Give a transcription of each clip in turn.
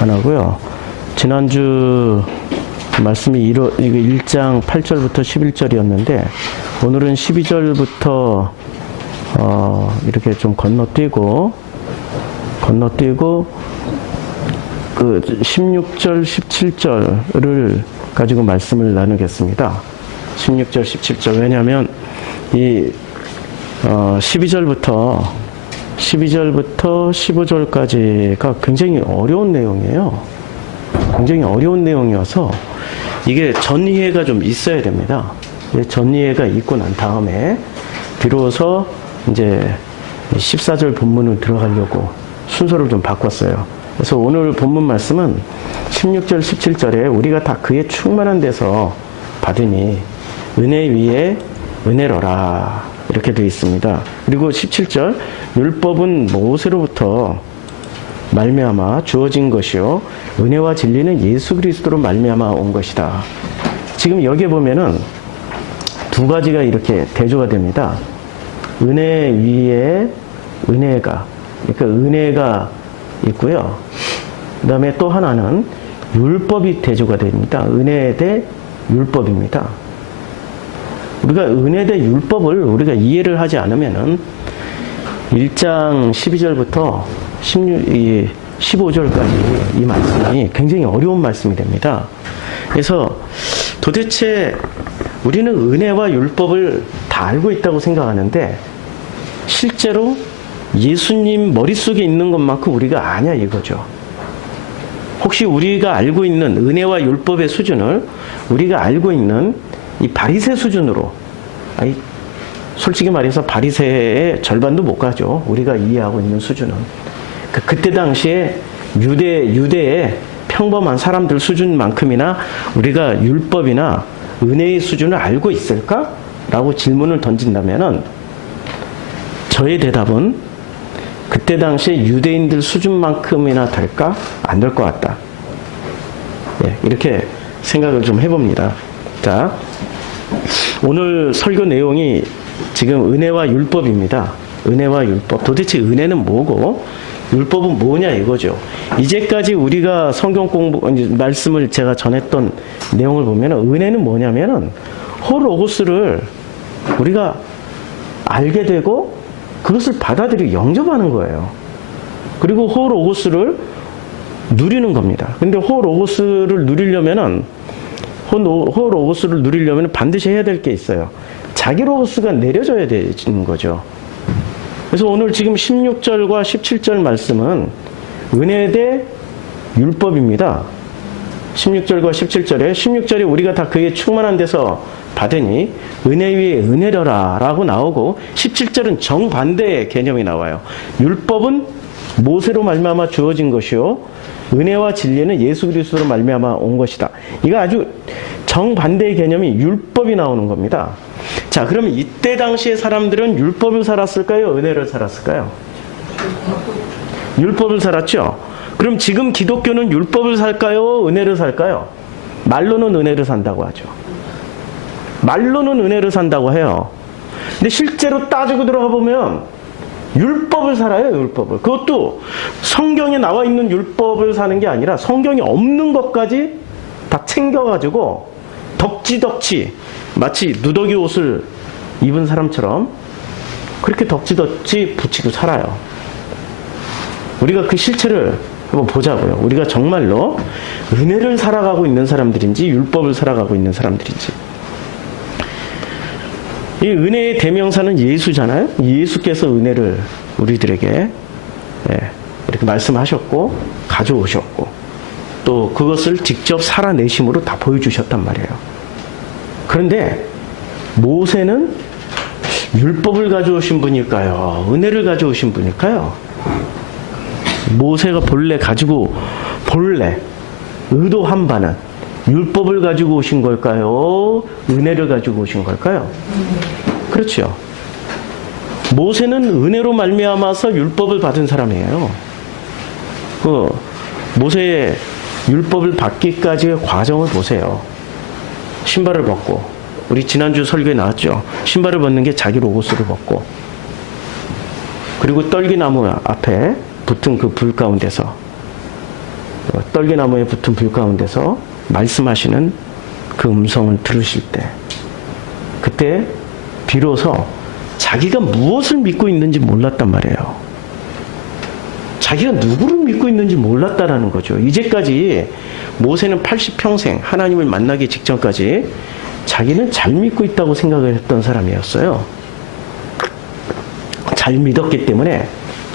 안 하고요. 지난주 말씀이 1장 8절부터 11절이었는데 오늘은 12절부터 이렇게 좀 건너뛰고 그 16절, 17절을 가지고 말씀을 나누겠습니다. 16절, 17절. 왜냐하면 이 12절부터 15절까지가 굉장히 어려운 내용이에요. 굉장히 어려운 내용이어서 이게 전이해가 좀 있어야 됩니다. 전이해가 있고 난 다음에 비로소 이제 14절 본문을 들어가려고 순서를 좀 바꿨어요. 그래서 오늘 본문 말씀은 16절, 17절에 우리가 다 그의 충만한 데서 받으니 은혜 위에 은혜로라 이렇게 되어 있습니다. 그리고 17절 율법은 모세로부터 말미암아 주어진 것이요 은혜와 진리는 예수 그리스도로 말미암아 온 것이다. 지금 여기에 보면은 두 가지가 이렇게 대조가 됩니다. 은혜 위에 은혜가, 그러니까 은혜가 있고요. 그 다음에 또 하나는 율법이 대조가 됩니다. 은혜 대 율법입니다. 우리가 은혜 대 율법을 우리가 이해를 하지 않으면은 1장 12절부터 15절까지 이 말씀이 굉장히 어려운 말씀이 됩니다. 그래서 도대체 우리는 은혜와 율법을 다 알고 있다고 생각하는데 실제로 예수님 머릿속에 있는 것만큼 우리가 아냐 이거죠. 혹시 우리가 알고 있는 은혜와 율법의 수준을 우리가 알고 있는 이 바리새 수준으로, 솔직히 말해서 바리새의 절반도 못 가죠. 우리가 이해하고 있는 수준은. 그때 당시에 유대의 평범한 사람들 수준만큼이나 우리가 율법이나 은혜의 수준을 알고 있을까? 라고 질문을 던진다면은 저의 대답은 그때 당시에 유대인들 수준만큼이나 될까? 안 될 것 같다. 이렇게 생각을 좀 해봅니다. 자, 오늘 설교 내용이 지금 은혜와 율법입니다. 은혜와 율법. 도대체 은혜는 뭐고 율법은 뭐냐 이거죠. 이제까지 우리가 성경 공부 말씀을 제가 전했던 내용을 보면 은혜는 뭐냐면은 호로고스를 우리가 알게 되고 그것을 받아들이고 영접하는 거예요. 그리고 호로고스를 누리는 겁니다. 근데 호로고스를 누리려면은 호로고스를 누리려면 반드시 해야 될 게 있어요. 자기 로고스가 내려져야 되는 거죠. 그래서 오늘 지금 16절과 17절 말씀은 은혜 대 율법입니다. 16절과 17절에 16절에 우리가 다 그의 충만한 데서 받으니 은혜 위에 은혜려라 라고 나오고 17절은 정반대의 개념이 나와요. 율법은 모세로 말미암아 주어진 것이요 은혜와 진리는 예수 그리스도로 말미암아 온 것이다. 이거 아주 정반대의 개념이 율법이 나오는 겁니다. 자, 그러면 이때 당시의 사람들은 율법을 살았을까요? 은혜를 살았을까요? 율법을 살았죠. 그럼 지금 기독교는 율법을 살까요? 은혜를 살까요? 말로는 은혜를 산다고 하죠. 말로는 은혜를 산다고 해요. 근데 실제로 따지고 들어가 보면 율법을 살아요, 율법을. 그것도 성경에 나와 있는 율법을 사는 게 아니라 성경이 없는 것까지 다 챙겨가지고 덕지덕지 마치 누더기 옷을 입은 사람처럼 그렇게 덕지덕지 붙이고 살아요. 우리가 그 실체를 한번 보자고요. 우리가 정말로 은혜를 살아가고 있는 사람들인지 율법을 살아가고 있는 사람들인지. 이 은혜의 대명사는 예수잖아요. 예수께서 은혜를 우리들에게 이렇게 말씀하셨고 가져오셨고 또 그것을 직접 살아내심으로 다 보여주셨단 말이에요. 그런데 모세는 율법을 가져오신 분일까요? 은혜를 가져오신 분일까요? 모세가 본래 의도한 바는 율법을 가지고 오신 걸까요? 은혜를 가지고 오신 걸까요? 그렇죠. 모세는 은혜로 말미암아서 율법을 받은 사람이에요. 모세의 율법을 받기까지의 과정을 보세요. 신발을 벗고, 우리 지난주 설교에 나왔죠. 신발을 벗는 게 자기 로고스를 벗고, 그리고 떨기나무 앞에 붙은 그 불 가운데서 떨기나무에 붙은 불 가운데서 말씀하시는 그 음성을 들으실 때, 그때 비로소 자기가 무엇을 믿고 있는지 몰랐단 말이에요. 자기가 누구를 믿고 있는지 몰랐다라는 거죠. 이제까지 모세는 80평생 하나님을 만나기 직전까지 자기는 잘 믿고 있다고 생각을 했던 사람이었어요. 잘 믿었기 때문에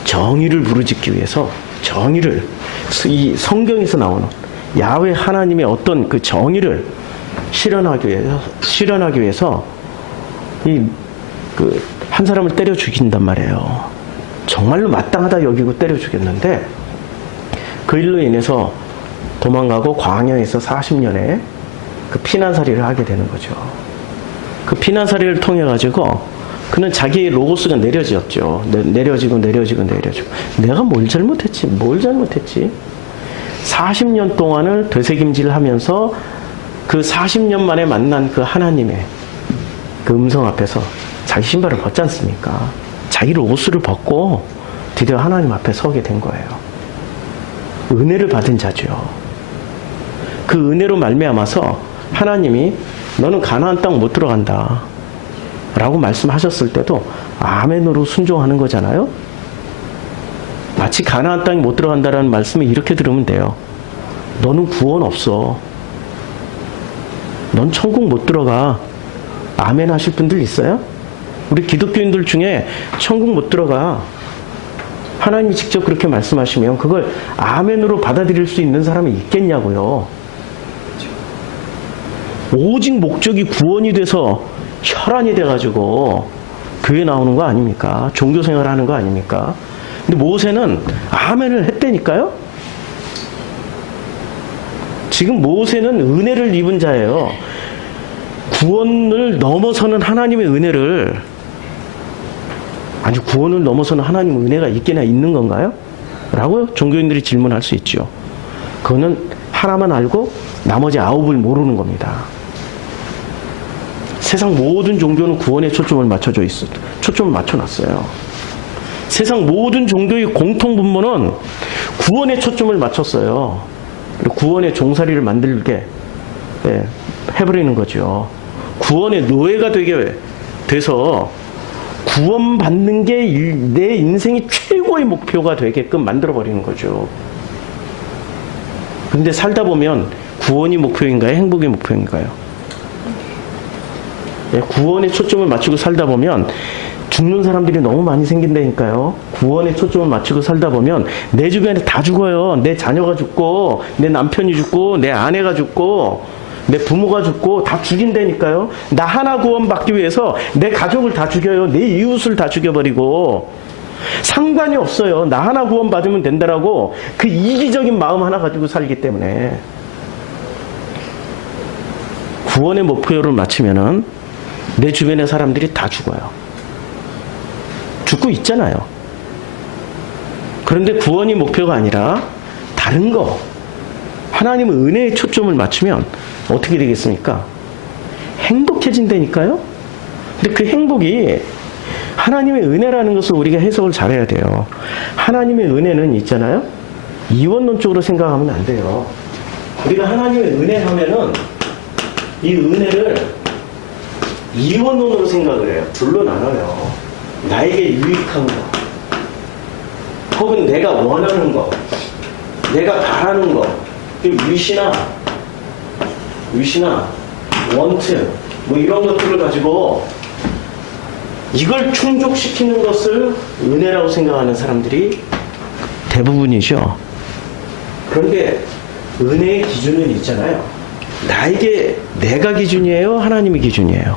정의를 부르짖기 위해서, 정의를, 이 성경에서 나오는 야훼 하나님의 어떤 그 정의를 실현하기 위해서 한 사람을 때려 죽인단 말이에요. 정말로 마땅하다 여기고 때려 죽였는데, 그 일로 인해서 도망가고 광야에서 40년의 그 피난살이를 하게 되는 거죠. 그 피난살이를 통해 가지고 그는 자기의 로고스가 내려졌죠. 내려지고 내가 뭘 잘못했지? 40년 동안을 되새김질을 하면서 그 40년 만에 만난 그 하나님의 그 음성 앞에서 자기 신발을 벗지 않습니까? 자기 로고스를 벗고 드디어 하나님 앞에 서게 된 거예요. 은혜를 받은 자죠. 그 은혜로 말미암아서 하나님이 너는 가나안 땅 못 들어간다 라고 말씀하셨을 때도 아멘으로 순종하는 거잖아요. 마치 가나안 땅에 못 들어간다라는 말씀을 이렇게 들으면 돼요. 너는 구원 없어. 넌 천국 못 들어가. 아멘 하실 분들 있어요? 우리 기독교인들 중에 천국 못 들어가, 하나님이 직접 그렇게 말씀하시면 그걸 아멘으로 받아들일 수 있는 사람이 있겠냐고요. 오직 목적이 구원이 돼서 혈안이 돼가지고 교회 나오는 거 아닙니까? 종교생활 하는 거 아닙니까? 근데 모세는 아멘을 했다니까요? 지금 모세는 은혜를 입은 자예요. 구원을 넘어서는 하나님의 은혜를, 아니 구원을 넘어서는 하나님의 은혜가 있게나 있는 건가요? 라고 종교인들이 질문할 수 있죠. 그거는 하나만 알고 나머지 9을 모르는 겁니다. 세상 모든 종교는 구원에 초점을 초점을 맞춰놨어요. 세상 모든 종교의 공통 분모는 구원에 초점을 맞췄어요. 구원의 종살이를 만들게 해버리는 거죠. 구원의 노예가 되게 돼서 구원받는 게 내 인생의 최고의 목표가 되게끔 만들어버리는 거죠. 근데 살다 보면 구원이 목표인가요? 행복이 목표인가요? 구원에 초점을 맞추고 살다 보면 죽는 사람들이 너무 많이 생긴다니까요. 구원에 초점을 맞추고 살다 보면 내 주변에 다 죽어요. 내 자녀가 죽고, 내 남편이 죽고, 내 아내가 죽고, 내 부모가 죽고, 다 죽인다니까요. 나 하나 구원받기 위해서 내 가족을 다 죽여요. 내 이웃을 다 죽여버리고. 상관이 없어요. 나 하나 구원받으면 된다라고 그 이기적인 마음 하나 가지고 살기 때문에. 구원의 목표를 맞추면은 내 주변의 사람들이 다 죽어요. 죽고 있잖아요. 그런데 구원이 목표가 아니라 다른 거, 하나님의 은혜에 초점을 맞추면 어떻게 되겠습니까? 행복해진다니까요? 근데 그 행복이 하나님의 은혜라는 것을 우리가 해석을 잘해야 돼요. 하나님의 은혜는 있잖아요? 이원론적으로 생각하면 안 돼요. 우리가 하나님의 은혜 하면은 이 은혜를 이원론으로 생각을 해요. 둘로 나눠요. 나에게 유익한 거, 혹은 내가 원하는 거, 내가 바라는 거, 위시나 원트, 뭐 이런 것들을 가지고 이걸 충족시키는 것을 은혜라고 생각하는 사람들이 대부분이죠. 그런데 은혜의 기준은 있잖아요. 나에게 내가 기준이에요? 하나님이 기준이에요?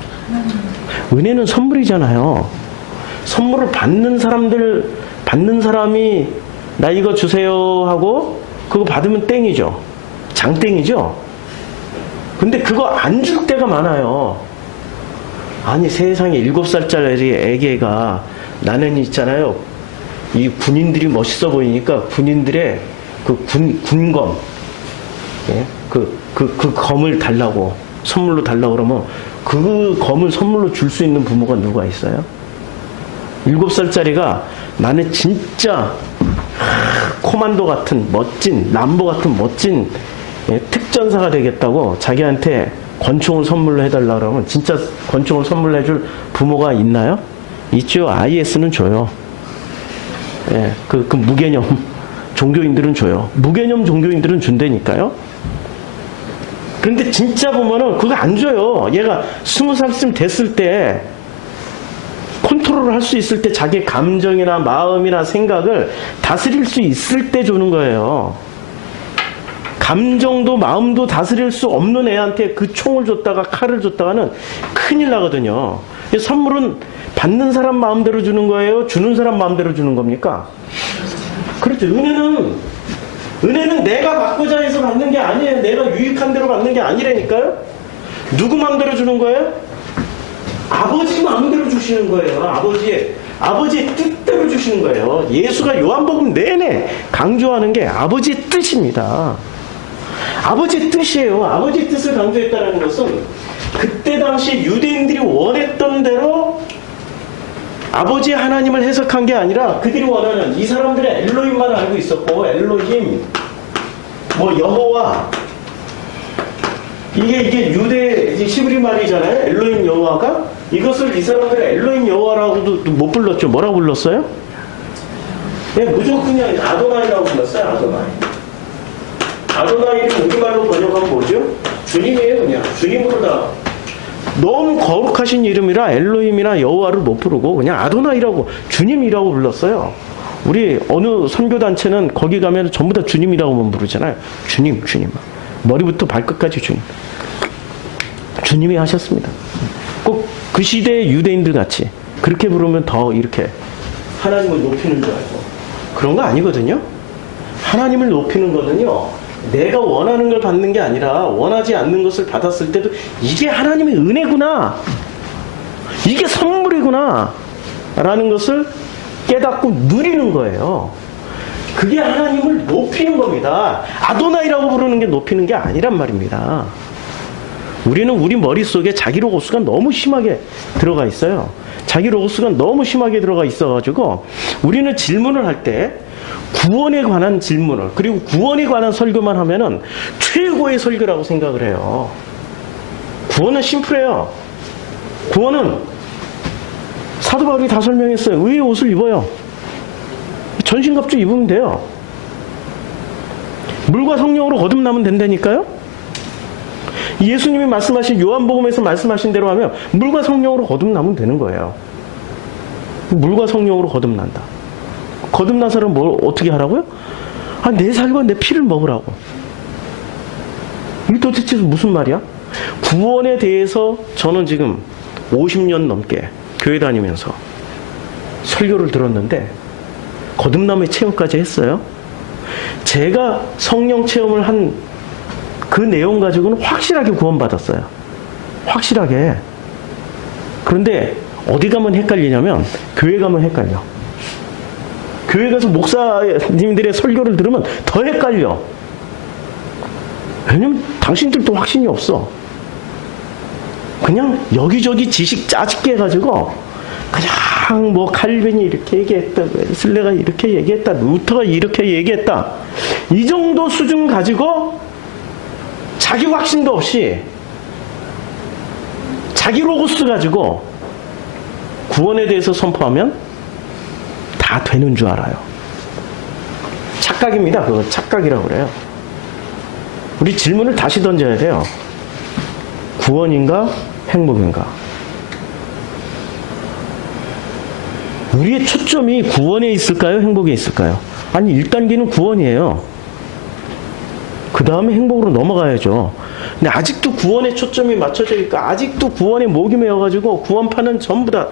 은혜는 선물이잖아요. 선물을 받는 사람이 나 이거 주세요 하고 그거 받으면 땡이죠. 장땡이죠. 근데 그거 안 줄 때가 많아요. 아니 세상에 7살짜리 애기가, 나는 있잖아요, 이 군인들이 멋있어 보이니까 군인들의 그 군검, 그 검을 달라고, 선물로 달라고 그러면 그 검을 선물로 줄 수 있는 부모가 누가 있어요? 7살짜리가 나는 진짜 코만도 같은 멋진, 람보 같은 멋진 특전사가 되겠다고 자기한테 권총을 선물로 해달라 그러면 진짜 권총을 선물로 해줄 부모가 있나요? 있죠. IS는 줘요. 예, 그 무개념 종교인들은 줘요. 무개념 종교인들은 준다니까요. 그런데 진짜 보면은 그거 안 줘요. 얘가 20살쯤 됐을 때 컨트롤을 할 수 있을 때 자기 감정이나 마음이나 생각을 다스릴 수 있을 때 주는 거예요. 감정도 마음도 다스릴 수 없는 애한테 그 총을 줬다가 칼을 줬다가는 큰일 나거든요. 선물은 받는 사람 마음대로 주는 거예요? 주는 사람 마음대로 주는 겁니까? 그렇죠. 은혜는 내가 받고자 해서 받는 게 아니에요. 내가 유익한 대로 받는 게 아니라니까요. 누구 마음대로 주는 거예요? 아버지 마음대로 주시는 거예요. 아버지의 뜻대로 주시는 거예요. 예수가 요한복음 내내 강조하는 게 아버지의 뜻입니다. 아버지의 뜻이에요. 아버지의 뜻을 강조했다는 것은 그때 당시 유대인들이 원했던 대로 아버지 하나님을 해석한 게 아니라 그들이 원하는, 이 사람들은 엘로힘만 알고 있었고, 엘로힘, 여호와, 이게 유대 히브리 말이잖아요. 엘로힘 여호와가. 이것을 이 사람들은 엘로힘 여호와라고도 못 불렀죠. 뭐라고 불렀어요? 그냥 무조건 그냥 아도나이라고 불렀어요. 아도나이를 우리말로 번역하면 뭐죠? 주님이에요. 그냥 주님으로 다. 너무 거룩하신 이름이라 엘로힘이나 여호와를 못 부르고 그냥 아도나이라고, 주님이라고 불렀어요. 우리 어느 선교단체는 거기 가면 전부 다 주님이라고만 부르잖아요. 주님. 머리부터 발끝까지 주님. 주님이 하셨습니다. 꼭 그 시대의 유대인들 같이 그렇게 부르면 더 이렇게 하나님을 높이는 줄 알고. 그런 거 아니거든요. 하나님을 높이는 거는요, 내가 원하는 걸 받는 게 아니라 원하지 않는 것을 받았을 때도 이게 하나님의 은혜구나, 이게 선물이구나 라는 것을 깨닫고 누리는 거예요. 그게 하나님을 높이는 겁니다. 아도나이라고 부르는 게 높이는 게 아니란 말입니다. 우리는 우리 머릿속에 자기 로고스가 너무 심하게 들어가 있어요. 자기 로고스가 너무 심하게 들어가 있어가지고 우리는 질문을 할 때 구원에 관한 질문을, 그리고 구원에 관한 설교만 하면은 최고의 설교라고 생각을 해요. 구원은 심플해요. 구원은 사도 바울이 다 설명했어요. 의의 옷을 입어요. 전신갑주 입으면 돼요. 물과 성령으로 거듭나면 된다니까요. 예수님이 말씀하신, 요한복음에서 말씀하신 대로 하면 물과 성령으로 거듭나면 되는 거예요. 물과 성령으로 거듭난다. 거듭나서는 뭘 어떻게 하라고요? 내 살과 내 피를 먹으라고. 이게 도대체 무슨 말이야? 구원에 대해서 저는 지금 50년 넘게 교회 다니면서 설교를 들었는데 거듭남의 체험까지 했어요. 제가 성령 체험을 한 그 내용 가지고는 확실하게 구원받았어요. 확실하게. 그런데 어디 가면 헷갈리냐면 교회 가면 헷갈려. 교회 가서 목사님들의 설교를 들으면 더 헷갈려. 왜냐면 당신들도 확신이 없어. 그냥 여기저기 지식 짜집게 해가지고 그냥 칼빈이 이렇게 얘기했다, 웨슬레가 이렇게 얘기했다, 루터가 이렇게 얘기했다, 이 정도 수준 가지고 자기 확신도 없이 자기 로고스 가지고 구원에 대해서 선포하면 다 되는 줄 알아요. 착각입니다. 그거 착각이라고 그래요. 우리 질문을 다시 던져야 돼요. 구원인가 행복인가? 우리의 초점이 구원에 있을까요? 행복에 있을까요? 아니, 1단계는 구원이에요. 그 다음에 행복으로 넘어가야죠. 근데 아직도 구원에 초점이 맞춰져 있고, 아직도 구원에 목이 메어가지고 구원파는 전부 다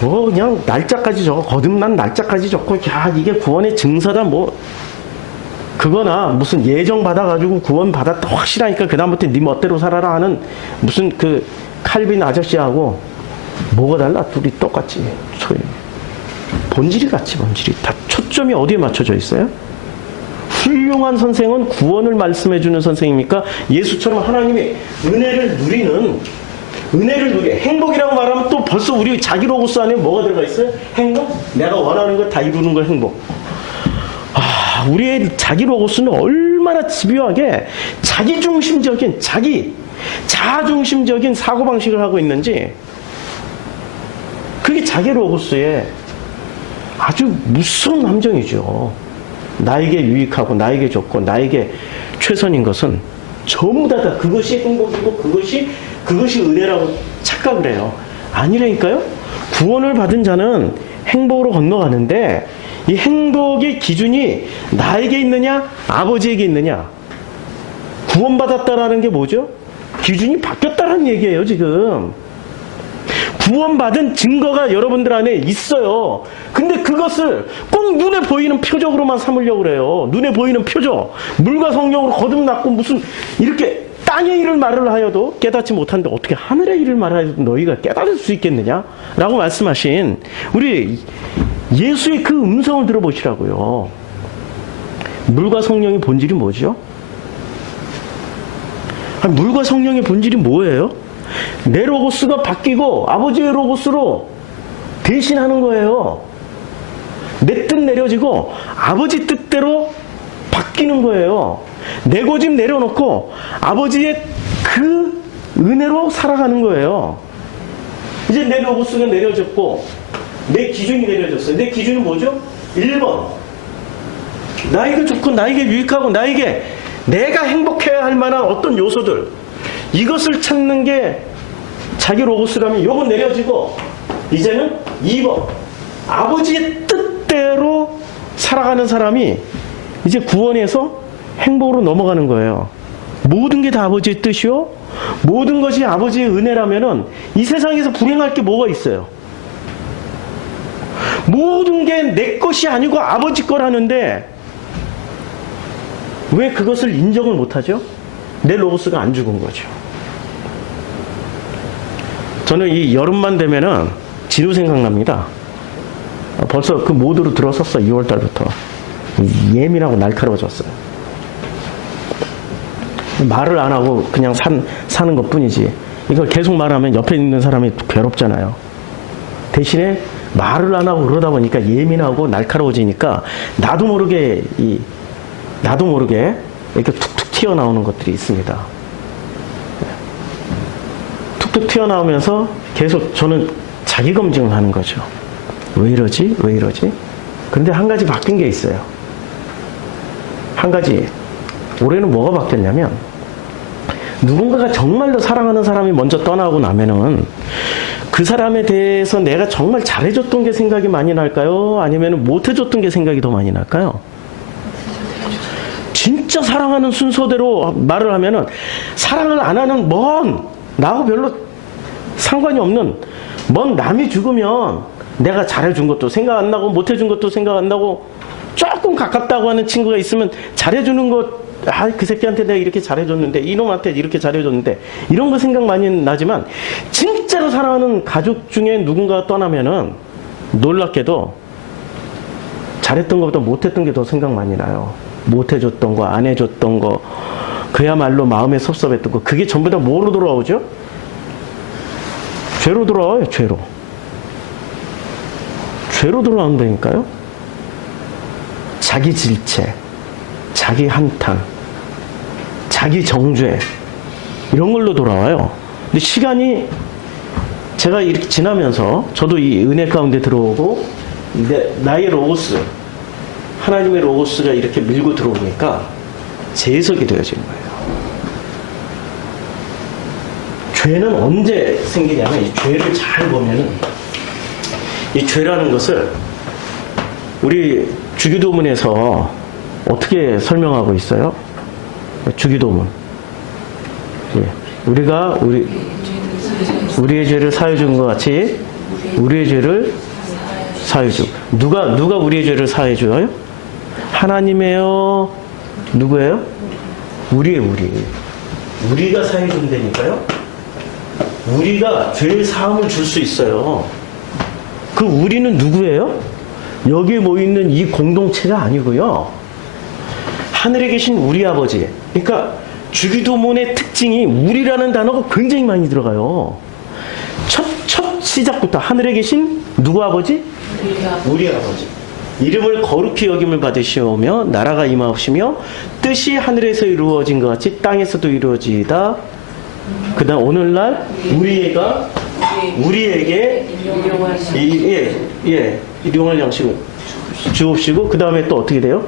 그냥 날짜까지 적어, 거듭난 날짜까지 적고, 이게 구원의 증서다, 그거나 무슨 예정 받아가지고 구원 받았다 확실하니까 그 다음부터 네 멋대로 살아라 하는 무슨 그 칼빈 아저씨하고 뭐가 달라? 둘이 똑같지. 본질이 같지. 다 초점이 어디에 맞춰져 있어요? 훌륭한 선생은 구원을 말씀해주는 선생입니까? 예수처럼 하나님의 은혜를 누리는, 행복이라고 말하면 또 벌써 우리 자기 로고스 안에 뭐가 들어가 있어요? 행복? 내가 원하는 거 다 이루는 거 행복. 우리의 자기 로고스는 얼마나 집요하게 자기중심적인, 자아중심적인 사고방식을 하고 있는지, 그게 자기 로고스의 아주 무서운 함정이죠. 나에게 유익하고, 나에게 좋고, 나에게 최선인 것은 전부 다 그것이 행복이고, 그것이 은혜라고 착각을 해요. 아니라니까요? 구원을 받은 자는 행복으로 건너가는데, 이 행복의 기준이 나에게 있느냐, 아버지에게 있느냐. 구원받았다라는 게 뭐죠? 기준이 바뀌었다는 얘기예요, 지금. 구원받은 증거가 여러분들 안에 있어요. 근데 그것을 꼭 눈에 보이는 표적으로만 삼으려고 그래요. 눈에 보이는 표적. 물과 성령으로 거듭났고 무슨 이렇게 땅의 일을 말을 하여도 깨닫지 못하는데 어떻게 하늘의 일을 말하여도 너희가 깨달을 수 있겠느냐? 라고 말씀하신 우리 예수의 그 음성을 들어보시라고요. 물과 성령의 본질이 뭐죠? 아니, 물과 성령의 본질이 뭐예요? 내 로고스가 바뀌고 아버지의 로고스로 대신하는 거예요. 내 뜻 내려지고 아버지 뜻대로 바뀌는 거예요. 내 고집 내려놓고 아버지의 그 은혜로 살아가는 거예요. 이제 내 로고스가 내려졌고 내 기준이 내려졌어요. 내 기준은 뭐죠? 1번. 나에게 좋고 나에게 유익하고 나에게 내가 행복해야 할 만한 어떤 요소들, 이것을 찾는 게 자기 로고스라면 요건 내려지고, 이제는 2번. 아버지의 뜻대로 살아가는 사람이 이제 구원에서 행복으로 넘어가는 거예요. 모든 게 다 아버지의 뜻이요? 모든 것이 아버지의 은혜라면은 이 세상에서 불행할 게 뭐가 있어요? 모든 게 내 것이 아니고 아버지 거라는데 왜 그것을 인정을 못하죠? 내 로고스가 안 죽은 거죠. 저는 이 여름만 되면은 진우 생각납니다. 벌써 그 모드로 들어섰어. 2월달부터 예민하고 날카로워졌어요. 말을 안 하고 그냥 사는 것 뿐이지, 이걸 계속 말하면 옆에 있는 사람이 괴롭잖아요. 대신에 말을 안 하고 그러다 보니까 예민하고 날카로워지니까 나도 모르게 이렇게 툭툭 튀어나오는 것들이 있습니다. 툭툭 튀어나오면서 계속 저는 자기 검증을 하는 거죠. 왜 이러지? 왜 이러지? 그런데 한 가지 바뀐 게 있어요. 한 가지. 올해는 뭐가 바뀌었냐면, 누군가가 정말로 사랑하는 사람이 먼저 떠나고 나면은 그 사람에 대해서 내가 정말 잘해줬던 게 생각이 많이 날까요? 아니면 못해줬던 게 생각이 더 많이 날까요? 진짜 사랑하는 순서대로 말을 하면은, 사랑을 안 하는 나하고 별로 상관이 없는 남이 죽으면 내가 잘해준 것도 생각 안 나고 못해준 것도 생각 안 나고, 조금 가깝다고 하는 친구가 있으면 잘해주는 것, 그 새끼한테 내가 이렇게 잘해줬는데, 이놈한테 이렇게 잘해줬는데, 이런 거 생각 많이 나지만, 진짜로 사랑하는 가족 중에 누군가가 떠나면은 놀랍게도 잘했던 것보다 못했던 게 더 생각 많이 나요. 못해줬던 거, 안 해줬던 거, 그야말로 마음에 섭섭했던 거, 그게 전부 다 뭐로 돌아오죠? 죄로 돌아와요. 죄로 돌아온다니까요. 자기 질책, 자기 한탄, 자기 정죄, 이런 걸로 돌아와요. 근데 시간이 제가 이렇게 지나면서 저도 이 은혜 가운데 들어오고, 나의 로고스, 하나님의 로고스가 이렇게 밀고 들어오니까 재해석이 되어지는 거예요. 죄는 언제 생기냐면, 이 죄를 잘 보면은, 이 죄라는 것을 우리 주기도문에서 어떻게 설명하고 있어요? 주기도문. 예. 우리가 우리의 죄를 사하여 준 것 같이 우리의 죄를 사하여 주. 누가 우리의 죄를 사하여 줘요? 하나님이에요? 누구예요? 우리가 사하여 준다니까요. 우리가 죄의 사함을 줄 수 있어요. 그 우리는 누구예요? 여기에 모여있는 이 공동체가 아니고요. 하늘에 계신 우리 아버지. 그러니까 주기도문의 특징이 우리라는 단어가 굉장히 많이 들어가요. 첫 시작부터 하늘에 계신 누구 아버지? 우리 아버지. 이름을 거룩히 여김을 받으시오며 나라가 임하옵시며 뜻이 하늘에서 이루어진 것 같이 땅에서도 이루어지이다. 그 다음 오늘날 우리에게 일용할 양식을 주옵시고 그 다음에 또 어떻게 돼요?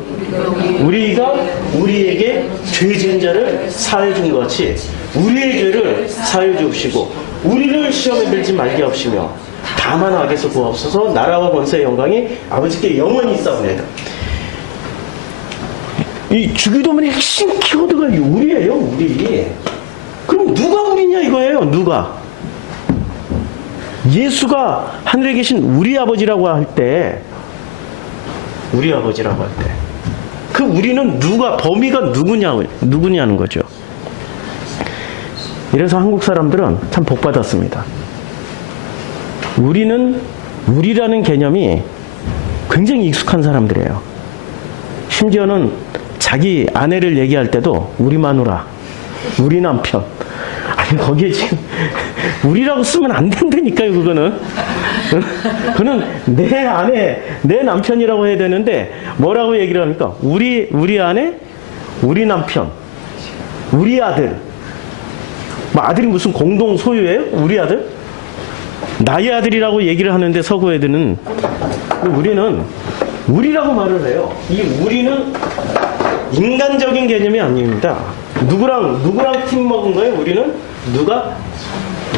우리가 우리에게 죄진 자를 사해 준 것 같이 우리의 죄를 사해 주옵시고 우리를 시험에 들지 말게 하옵시며 다만 악에서 구하옵소서. 나라와 권세의 영광이 아버지께 영원히 있사옵나이다. 이 주기도문의 핵심 키워드가 우리예요. 우리. 그럼 누가 우리냐 이거예요. 누가? 예수가 하늘에 계신 우리 아버지라고 할 때 우리 아버지라고 할 때 그 우리는 누가, 범위가 누구냐는 거죠. 이래서 한국 사람들은 참 복받았습니다. 우리라는 개념이 굉장히 익숙한 사람들이에요. 심지어는 자기 아내를 얘기할 때도 우리 마누라, 우리 남편. 아니, 거기에 지금 우리라고 쓰면 안 된다니까요, 그거는. 그는 내 아내, 내 남편이라고 해야 되는데 뭐라고 얘기를 합니까? 우리 아내, 우리 남편, 우리 아들. 뭐 아들이 무슨 공동 소유예요? 우리 아들? 나의 아들이라고 얘기를 하는데 서구 애들은 우리는 우리라고 말을 해요. 이 우리는 인간적인 개념이 아닙니다. 누구랑 팀 먹은 거예요? 우리는 누가?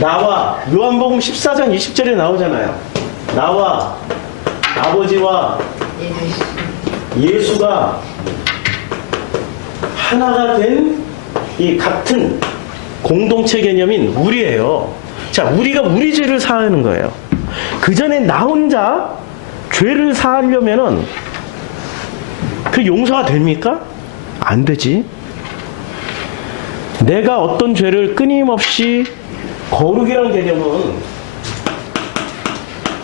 나와 요한복음 14장 20절에 나오잖아요. 나와 아버지와 예수가 하나가 된 이 같은 공동체 개념인 우리예요. 자, 우리가 우리 죄를 사하는 거예요. 그 전에 나 혼자 죄를 사하려면은 그 용서가 됩니까? 안 되지. 내가 어떤 죄를 끊임없이 거룩이라는 개념은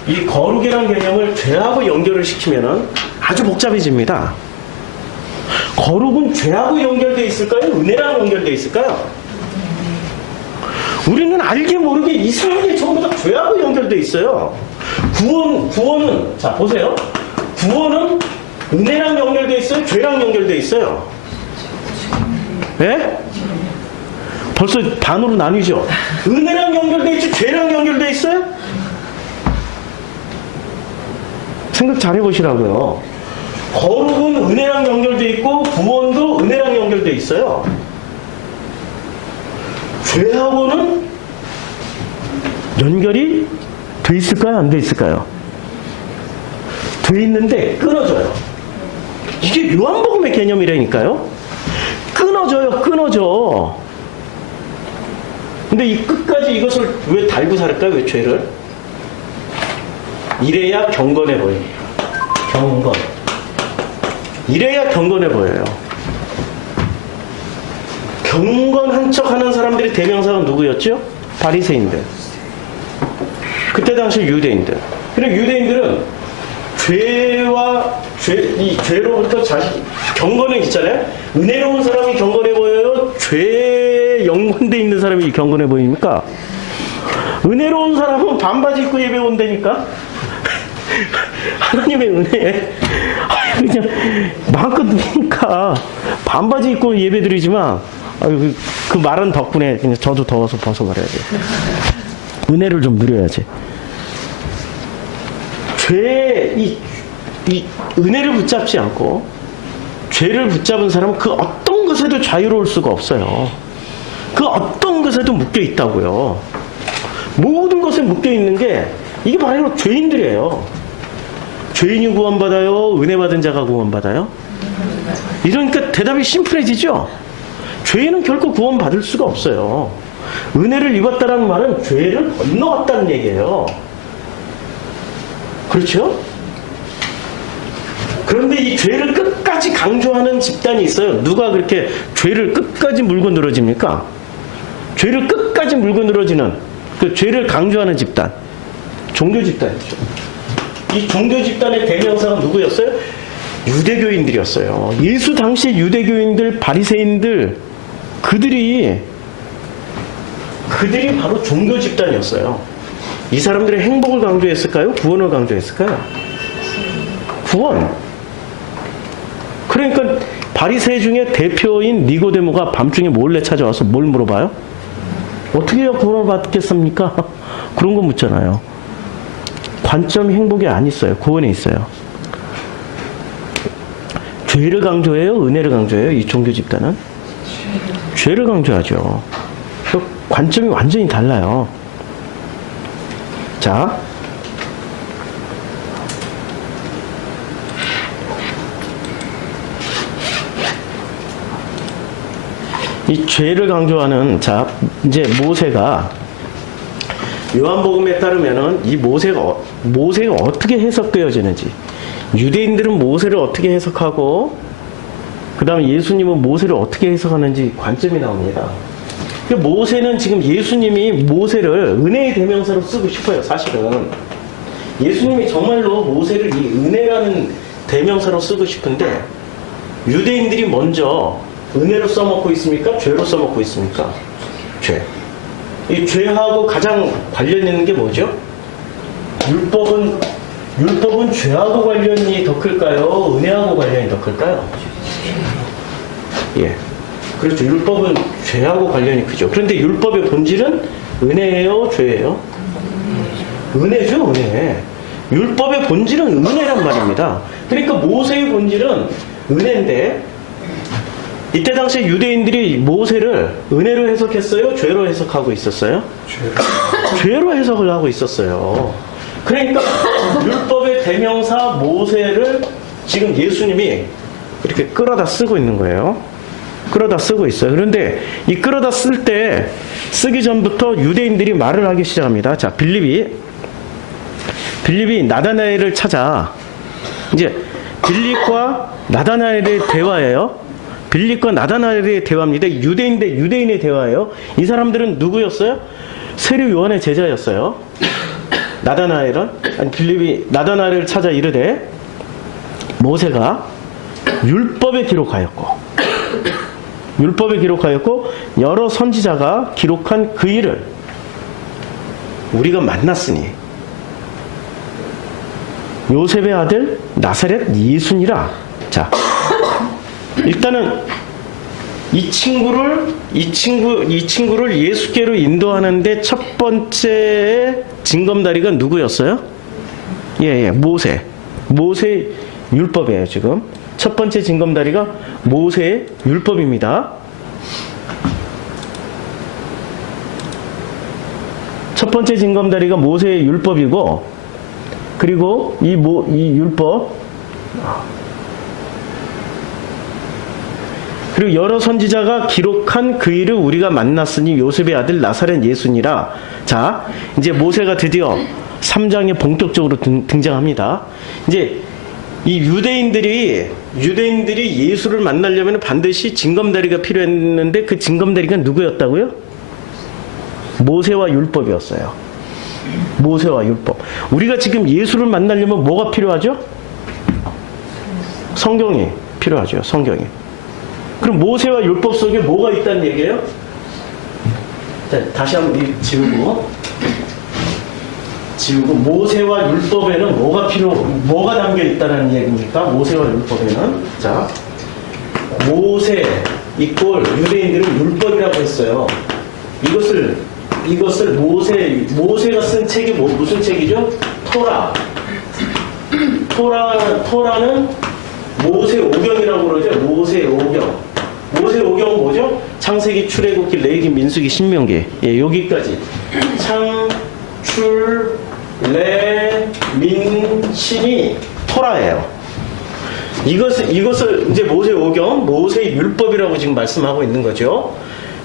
이 거룩이라는 개념을 죄하고 연결을 시키면은 아주 복잡해집니다. 거룩은 죄하고 연결되어 있을까요? 은혜랑 연결되어 있을까요? 우리는 알게 모르게 이상하게 전부 다 죄하고 연결되어 있어요. 구원은 자 보세요. 구원은 은혜랑 연결되어 있어요? 죄랑 연결되어 있어요? 예? 벌써 반으로 나뉘죠. 은혜랑 연결되어 있죠? 죄랑 연결되어 있어요? 생각 잘 해보시라고요. 거룩은 은혜랑 연결되어 있고 구원도 은혜랑 연결되어 있어요. 죄하고는 연결이 돼 있을까요? 안 돼 있을까요? 돼 있는데 끊어져요. 이게 요한복음의 개념이라니까요. 끊어져. 근데 이 끝까지 이것을 왜 달고 살을까요? 왜 죄를? 이래야 경건해 보여요. 경건. 이래야 경건해 보여요. 경건한 척 하는 사람들의 대명사가 누구였죠? 바리새인들. 그때 당시 유대인들. 그리고 유대인들은 죄로부터 경건은 있잖아요. 은혜로운 사람이 경건해 보여요? 죄에 연관되어 있는 사람이 경건해 보입니까? 은혜로운 사람은 반바지 입고 예배 온다니까? 하나님의 은혜에 그냥 마음껏 누니까 반바지 입고 예배 드리지만 그 말은 덕분에 그냥 저도 더워서 벗어버려야지. 은혜를 좀 누려야지. 이 은혜를 붙잡지 않고 죄를 붙잡은 사람은 그 어떤 것에도 자유로울 수가 없어요. 그 어떤 것에도 묶여 있다고요. 모든 것에 묶여 있는 게 이게 바로 죄인들이에요. 죄인이 구원받아요? 은혜 받은 자가 구원받아요? 이러니까 대답이 심플해지죠? 죄인은 결코 구원받을 수가 없어요. 은혜를 입었다는 말은 죄를 건너갔다는 얘기예요. 그렇죠? 그런데 이 죄를 끝까지 강조하는 집단이 있어요. 누가 그렇게 죄를 끝까지 물고 늘어집니까? 죄를 끝까지 물고 늘어지는 그 죄를 강조하는 집단. 종교 집단이죠. 이 종교 집단의 대명사가 누구였어요? 유대교인들이었어요. 예수 당시의 유대교인들, 바리새인들, 그들이 바로 종교 집단이었어요. 이 사람들의 행복을 강조했을까요? 구원을 강조했을까요? 구원. 그러니까 바리새 중에 대표인 니고데모가 밤중에 몰래 찾아와서 뭘 물어봐요? 어떻게 해야 구원을 받겠습니까? 그런 거 묻잖아요. 관점이 행복에 안 있어요. 구원에 있어요. 죄를 강조해요? 은혜를 강조해요? 이 종교 집단은? 죄를 강조하죠. 관점이 완전히 달라요. 자, 이 죄를 강조하는, 자, 이제 모세가, 요한복음에 따르면은 이 모세가 어떻게 해석되어지는지, 유대인들은 모세를 어떻게 해석하고, 그 다음에 예수님은 모세를 어떻게 해석하는지 관점이 나옵니다. 모세는 지금 예수님이 모세를 은혜의 대명사로 쓰고 싶어요, 사실은. 예수님이 정말로 모세를 이 은혜라는 대명사로 쓰고 싶은데, 유대인들이 먼저 은혜로 써먹고 있습니까? 죄로 써먹고 있습니까? 죄. 이 죄하고 가장 관련 있는 게 뭐죠? 율법은 죄하고 관련이 더 클까요? 은혜하고 관련이 더 클까요? 예. 그렇죠. 율법은 죄하고 관련이 크죠. 그런데 율법의 본질은 은혜예요? 죄예요? 은혜죠, 은혜. 율법의 본질은 은혜란 말입니다. 그러니까 모세의 본질은 은혜인데, 이때 당시 유대인들이 모세를 은혜로 해석했어요? 죄로 해석하고 있었어요? 죄로 해석을 하고 있었어요. 그러니까 율법의 대명사 모세를 지금 예수님이 이렇게 끌어다 쓰고 있는 거예요. 끌어다 쓰고 있어요. 그런데 이 끌어다 쓸 때 쓰기 전부터 유대인들이 말을 하기 시작합니다. 자, 빌립이 나다나엘을 찾아, 이제 빌립과 나다나엘의 대화예요. 빌립과 나다나엘의 대화입니다. 유대인의 대화예요. 이 사람들은 누구였어요? 세례 요한의 제자였어요. 빌립이 나다나엘을 찾아 이르되 모세가 율법에 기록하였고 여러 선지자가 기록한 그 일을 우리가 만났으니 요셉의 아들 나사렛 예수니라. 자, 일단은 이 친구를 예수께로 인도하는데 첫 번째 징검다리가 누구였어요? 모세 율법이에요. 지금 첫 번째 징검다리가 모세의 율법입니다. 첫 번째 징검다리가 모세의 율법이고, 그리고 이 율법, 그리고 여러 선지자가 기록한 그 일을 우리가 만났으니 요셉의 아들 나사렛 예수니라. 자, 이제 모세가 드디어 3장에 본격적으로 등장합니다. 이제 이 유대인들이 예수를 만나려면 반드시 징검다리가 필요했는데 그 징검다리가 누구였다고요? 모세와 율법이었어요. 모세와 율법. 우리가 지금 예수를 만나려면 뭐가 필요하죠? 성경이 필요하죠. 성경이. 그럼 모세와 율법 속에 뭐가 있다는 얘기예요? 자, 다시 한번 지우고 모세와 율법에는 뭐가 담겨 있다는 얘기입니까? 모세와 율법에는. 자, 모세 이꼴 유대인들은 율법이라고 했어요. 이것을 모세가 쓴 책이 무슨 책이죠? 토라는 모세 오경이라고 그러죠. 모세 오경. 모세 오경은 뭐죠? 창세기, 출애굽기, 레위기, 민수기, 신명기. 예, 여기까지. 창, 출, 레, 민, 신이 토라예요. 이것을 이제 모세 오경, 모세의 율법이라고 지금 말씀하고 있는 거죠.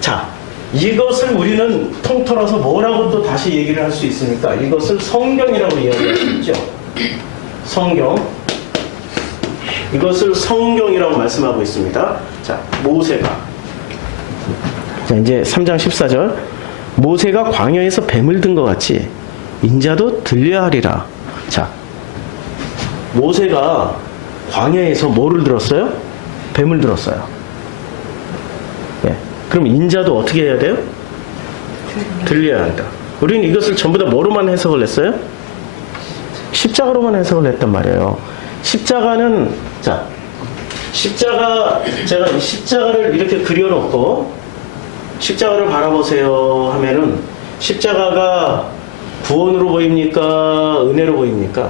자, 이것을 우리는 통틀어서 뭐라고 또 다시 얘기를 할 수 있습니까? 이것을 성경이라고 이야기할 수 있죠. 성경. 이것을 성경이라고 말씀하고 있습니다. 자, 모세가. 자, 이제 3장 14절. 모세가 광야에서 뱀을 든 것 같이 인자도 들려야 하리라. 자, 모세가 광야에서 뭐를 들었어요? 뱀을 들었어요. 예. 그럼 인자도 어떻게 해야 돼요? 들려야 한다. 우리는 이것을 전부 다 뭐로만 해석을 했어요? 십자가로만 해석을 했단 말이에요. 십자가는 제가 이 십자가를 이렇게 그려놓고 십자가를 바라보세요 하면은 십자가가 구원으로 보입니까? 은혜로 보입니까?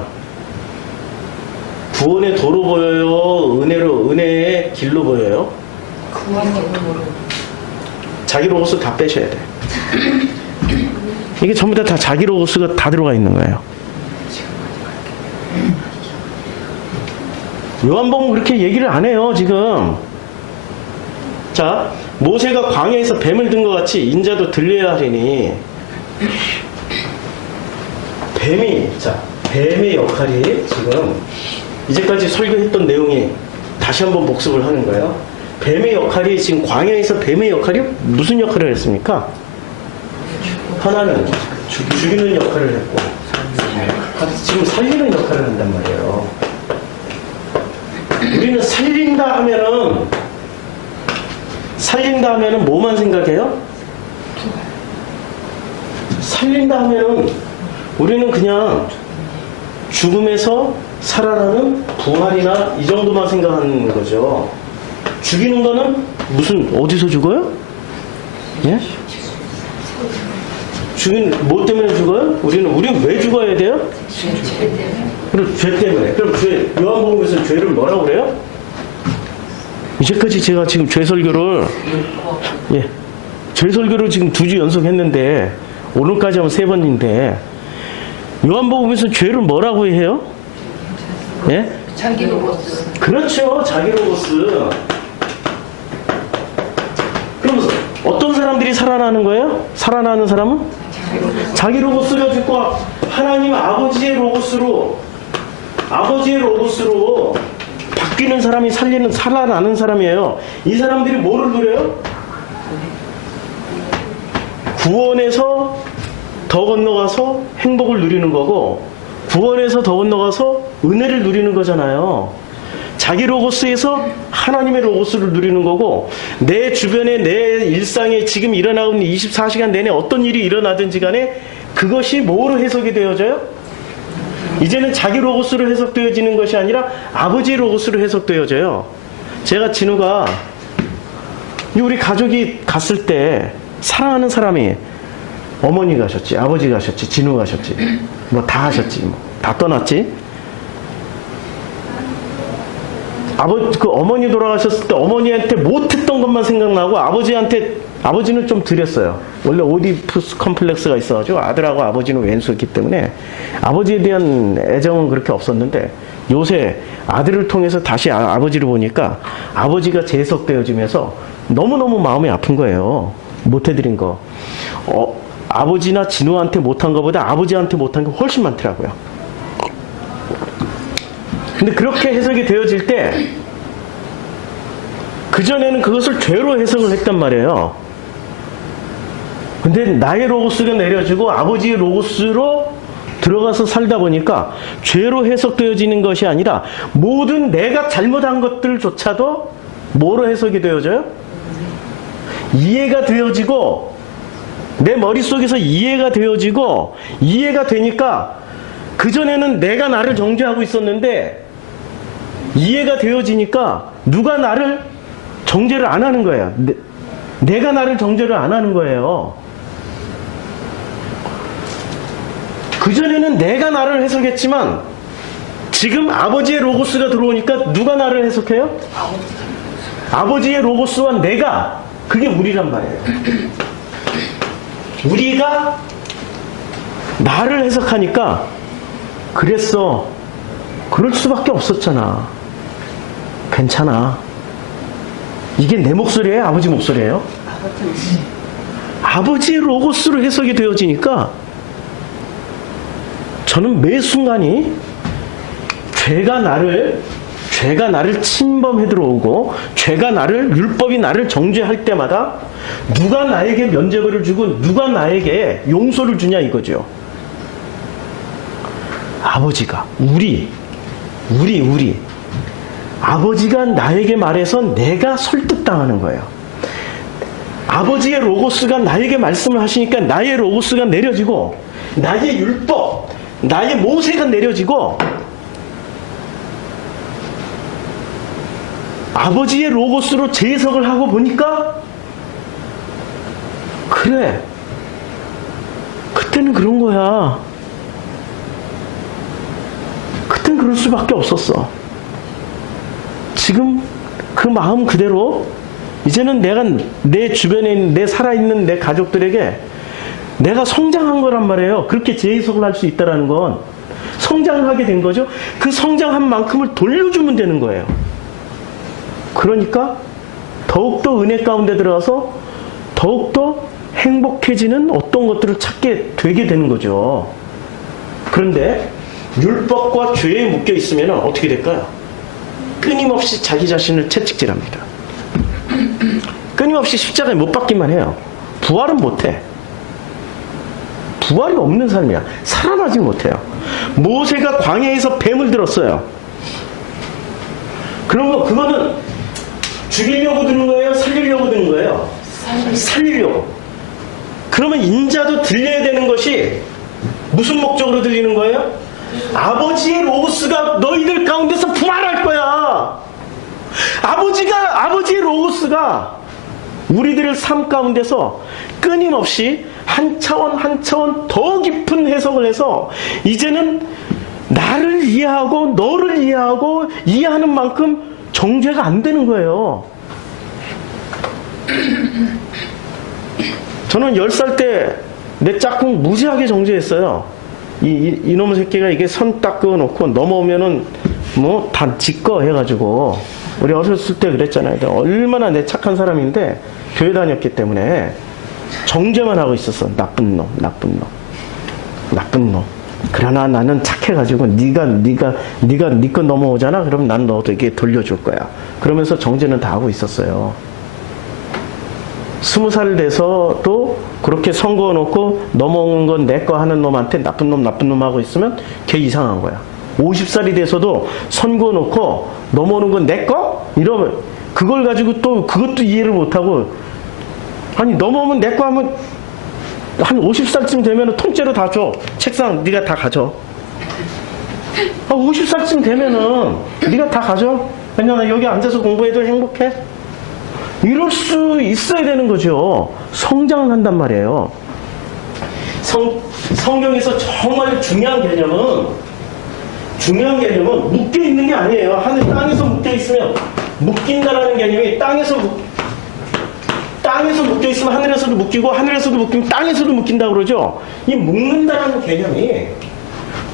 구원의 도로 보여요? 은혜의 길로 보여요? 자기 로고스 다 빼셔야 돼. 이게 전부 다 자기 로고스가 다 들어가 있는 거예요. 요한복음 그렇게 얘기를 안 해요, 지금. 자, 모세가 광야에서 뱀을 든 것 같이 인자도 들려야 하리니, 뱀의 역할이 지금 이제까지 설교했던 내용이 다시 한번 복습을 하는 거예요. 뱀의 역할이 지금 광야에서 뱀의 역할이 무슨 역할을 했습니까? 하나는 죽이는 역할을 했고, 지금 살리는 역할을 한단 말이에요. 우리는 살린다 하면은 뭐만 생각해요? 살린다 하면은 우리는 그냥 죽음에서 살아나는 부활이나 이 정도만 생각하는 거죠. 죽이는 거는 어디서 죽어요? 예? 뭐 때문에 죽어요? 우리는 왜 죽어야 돼요? 그럼 죄 때문에. 그럼 요한복음에서 죄를 뭐라고 그래요? 이제까지 제가 지금 죄 설교를 지금 2주 연속 했는데, 오늘까지 하면 3번인데, 요한복음에서 죄를 뭐라고 해요? 예? 자기 로고스. 그렇죠. 자기 로고스. 그러면서 어떤 사람들이 살아나는 거예요? 살아나는 사람은? 자기 로고스가 죽고 하나님 아버지의 로고스로 바뀌는 사람이 살아나는 사람이에요. 이 사람들이 뭐를 누려요? 구원에서 더 건너가서 행복을 누리는 거고, 구원에서 더 건너가서 은혜를 누리는 거잖아요. 자기 로고스에서 하나님의 로고스를 누리는 거고, 내 주변에 내 일상에 지금 일어나고 있는 24시간 내내 어떤 일이 일어나든지 간에 그것이 뭐로 해석이 되어져요? 이제는 자기 로고스로 해석되어지는 것이 아니라 아버지의 로고스로 해석되어져요. 제가 진우가 우리 가족이 갔을 때 사랑하는 사람이 어머니 가셨지, 아버지 가셨지, 진우 가셨지, 뭐 다 가셨지, 뭐 다 떠났지. 어머니 돌아가셨을 때 어머니한테 못했던 것만 생각나고, 아버지는 좀 드렸어요. 원래 오디푸스 컴플렉스가 있어가지고 아들하고 아버지는 왼수였기 때문에 아버지에 대한 애정은 그렇게 없었는데, 요새 아들을 통해서 다시 아버지를 보니까 아버지가 재해석되어지면서 너무너무 마음이 아픈 거예요. 못해드린 거. 아버지나 진우한테 못한 것보다 아버지한테 못한 게 훨씬 많더라고요. 근데 그렇게 해석이 되어질 때, 그전에는 그것을 죄로 해석을 했단 말이에요. 근데 나의 로고스가 내려지고 아버지의 로고스로 들어가서 살다 보니까 죄로 해석되어지는 것이 아니라 모든 내가 잘못한 것들조차도 뭐로 해석이 되어져요? 이해가 되어지고, 내 머릿속에서 이해가 되어지고, 이해가 되니까 그전에는 내가 나를 정죄하고 있었는데, 이해가 되어지니까 누가 나를 정죄를 안 하는 거예요. 내가 나를 정죄를 안 하는 거예요. 그전에는 내가 나를 해석했지만 지금 아버지의 로고스가 들어오니까 누가 나를 해석해요? 아버지의 로고스와 내가, 그게 우리란 말이에요. 우리가 나를 해석하니까, 그랬어, 그럴 수밖에 없었잖아, 괜찮아. 이게 내 목소리예요? 아버지 목소리예요? 아버지의 로고스로 해석이 되어지니까 저는 매 순간이 죄가 나를 침범해 들어오고, 율법이 나를 정죄할 때마다 누가 나에게 면죄부를 주고 누가 나에게 용서를 주냐 이거죠. 아버지가, 우리 아버지가 나에게 말해서 내가 설득당하는 거예요. 아버지의 로고스가 나에게 말씀을 하시니까 나의 로고스가 내려지고, 나의 율법, 나의 모세가 내려지고, 아버지의 로고스로 재해석을 하고 보니까 그래, 그때는 그런 거야. 그땐 그럴 수밖에 없었어. 지금 그 마음 그대로 이제는 내가 내 주변에 있는 내 살아있는 내 가족들에게 내가 성장한 거란 말이에요. 그렇게 재해석을 할 수 있다는 건 성장을 하게 된 거죠. 그 성장한 만큼을 돌려주면 되는 거예요. 그러니까 더욱더 은혜 가운데 들어가서 더욱더 행복해지는 어떤 것들을 찾게 되게 되는 거죠. 그런데 율법과 죄에 묶여 있으면 어떻게 될까요? 끊임없이 자기 자신을 채찍질합니다. 끊임없이 십자가에 못 박기만 해요. 부활은 못해. 부활이 없는 삶이야. 살아나지 못해요. 모세가 광야에서 뱀을 들었어요. 그거는 죽이려고 드는 거예요? 살리려고 드는 거예요? 살리려고. 그러면 인자도 들려야 되는 것이 무슨 목적으로 들리는 거예요? 아버지의 로고스가 너희들 가운데서 부활할 거야. 아버지의 로고스가 우리들의 삶 가운데서 끊임없이 한 차원 한 차원 더 깊은 해석을 해서 이제는 나를 이해하고 너를 이해하고 이해하는 만큼 정죄가 안 되는 거예요. 저는 10살 때 내 짝꿍 무지하게 정죄했어요. 이놈의 새끼가 이게 선 딱 그어놓고 넘어오면은 뭐 다 지꺼 해가지고 우리 어렸을 때 그랬잖아요. 얼마나 내 착한 사람인데 교회 다녔기 때문에 정죄만 하고 있었어. 나쁜 놈, 나쁜 놈, 나쁜 놈. 그러나 나는 착해가지고 네가 네 거 넘어오잖아. 그럼 난 너에게 돌려줄 거야. 그러면서 정죄는 다 하고 있었어요. 20살 돼서도 그렇게 선거해 놓고 넘어오는 건 내 거 하는 놈한테 나쁜 놈 하고 있으면 걔 이상한 거야. 50살이 돼서도 선거해 놓고 넘어오는 건 내 거? 이러면 그걸 가지고 또 그것도 이해를 못하고 아니 넘어오면 내 거 하면 한 50살쯤 되면 통째로 다 줘. 책상 네가 다 가져. 50살쯤 되면은 네가 다 가져. 왜냐면 여기 앉아서 공부해도 행복해. 이럴 수 있어야 되는 거죠. 성장을 한단 말이에요. 성경에서 정말 중요한 개념은 묶여 있는 게 아니에요. 하늘 땅에서 묶여 있으면 묶인다라는 개념이 땅에서 묶여 있으면 하늘에서도 묶이고 하늘에서도 묶이면 땅에서도 묶인다고 그러죠. 이 묶는다라는 개념이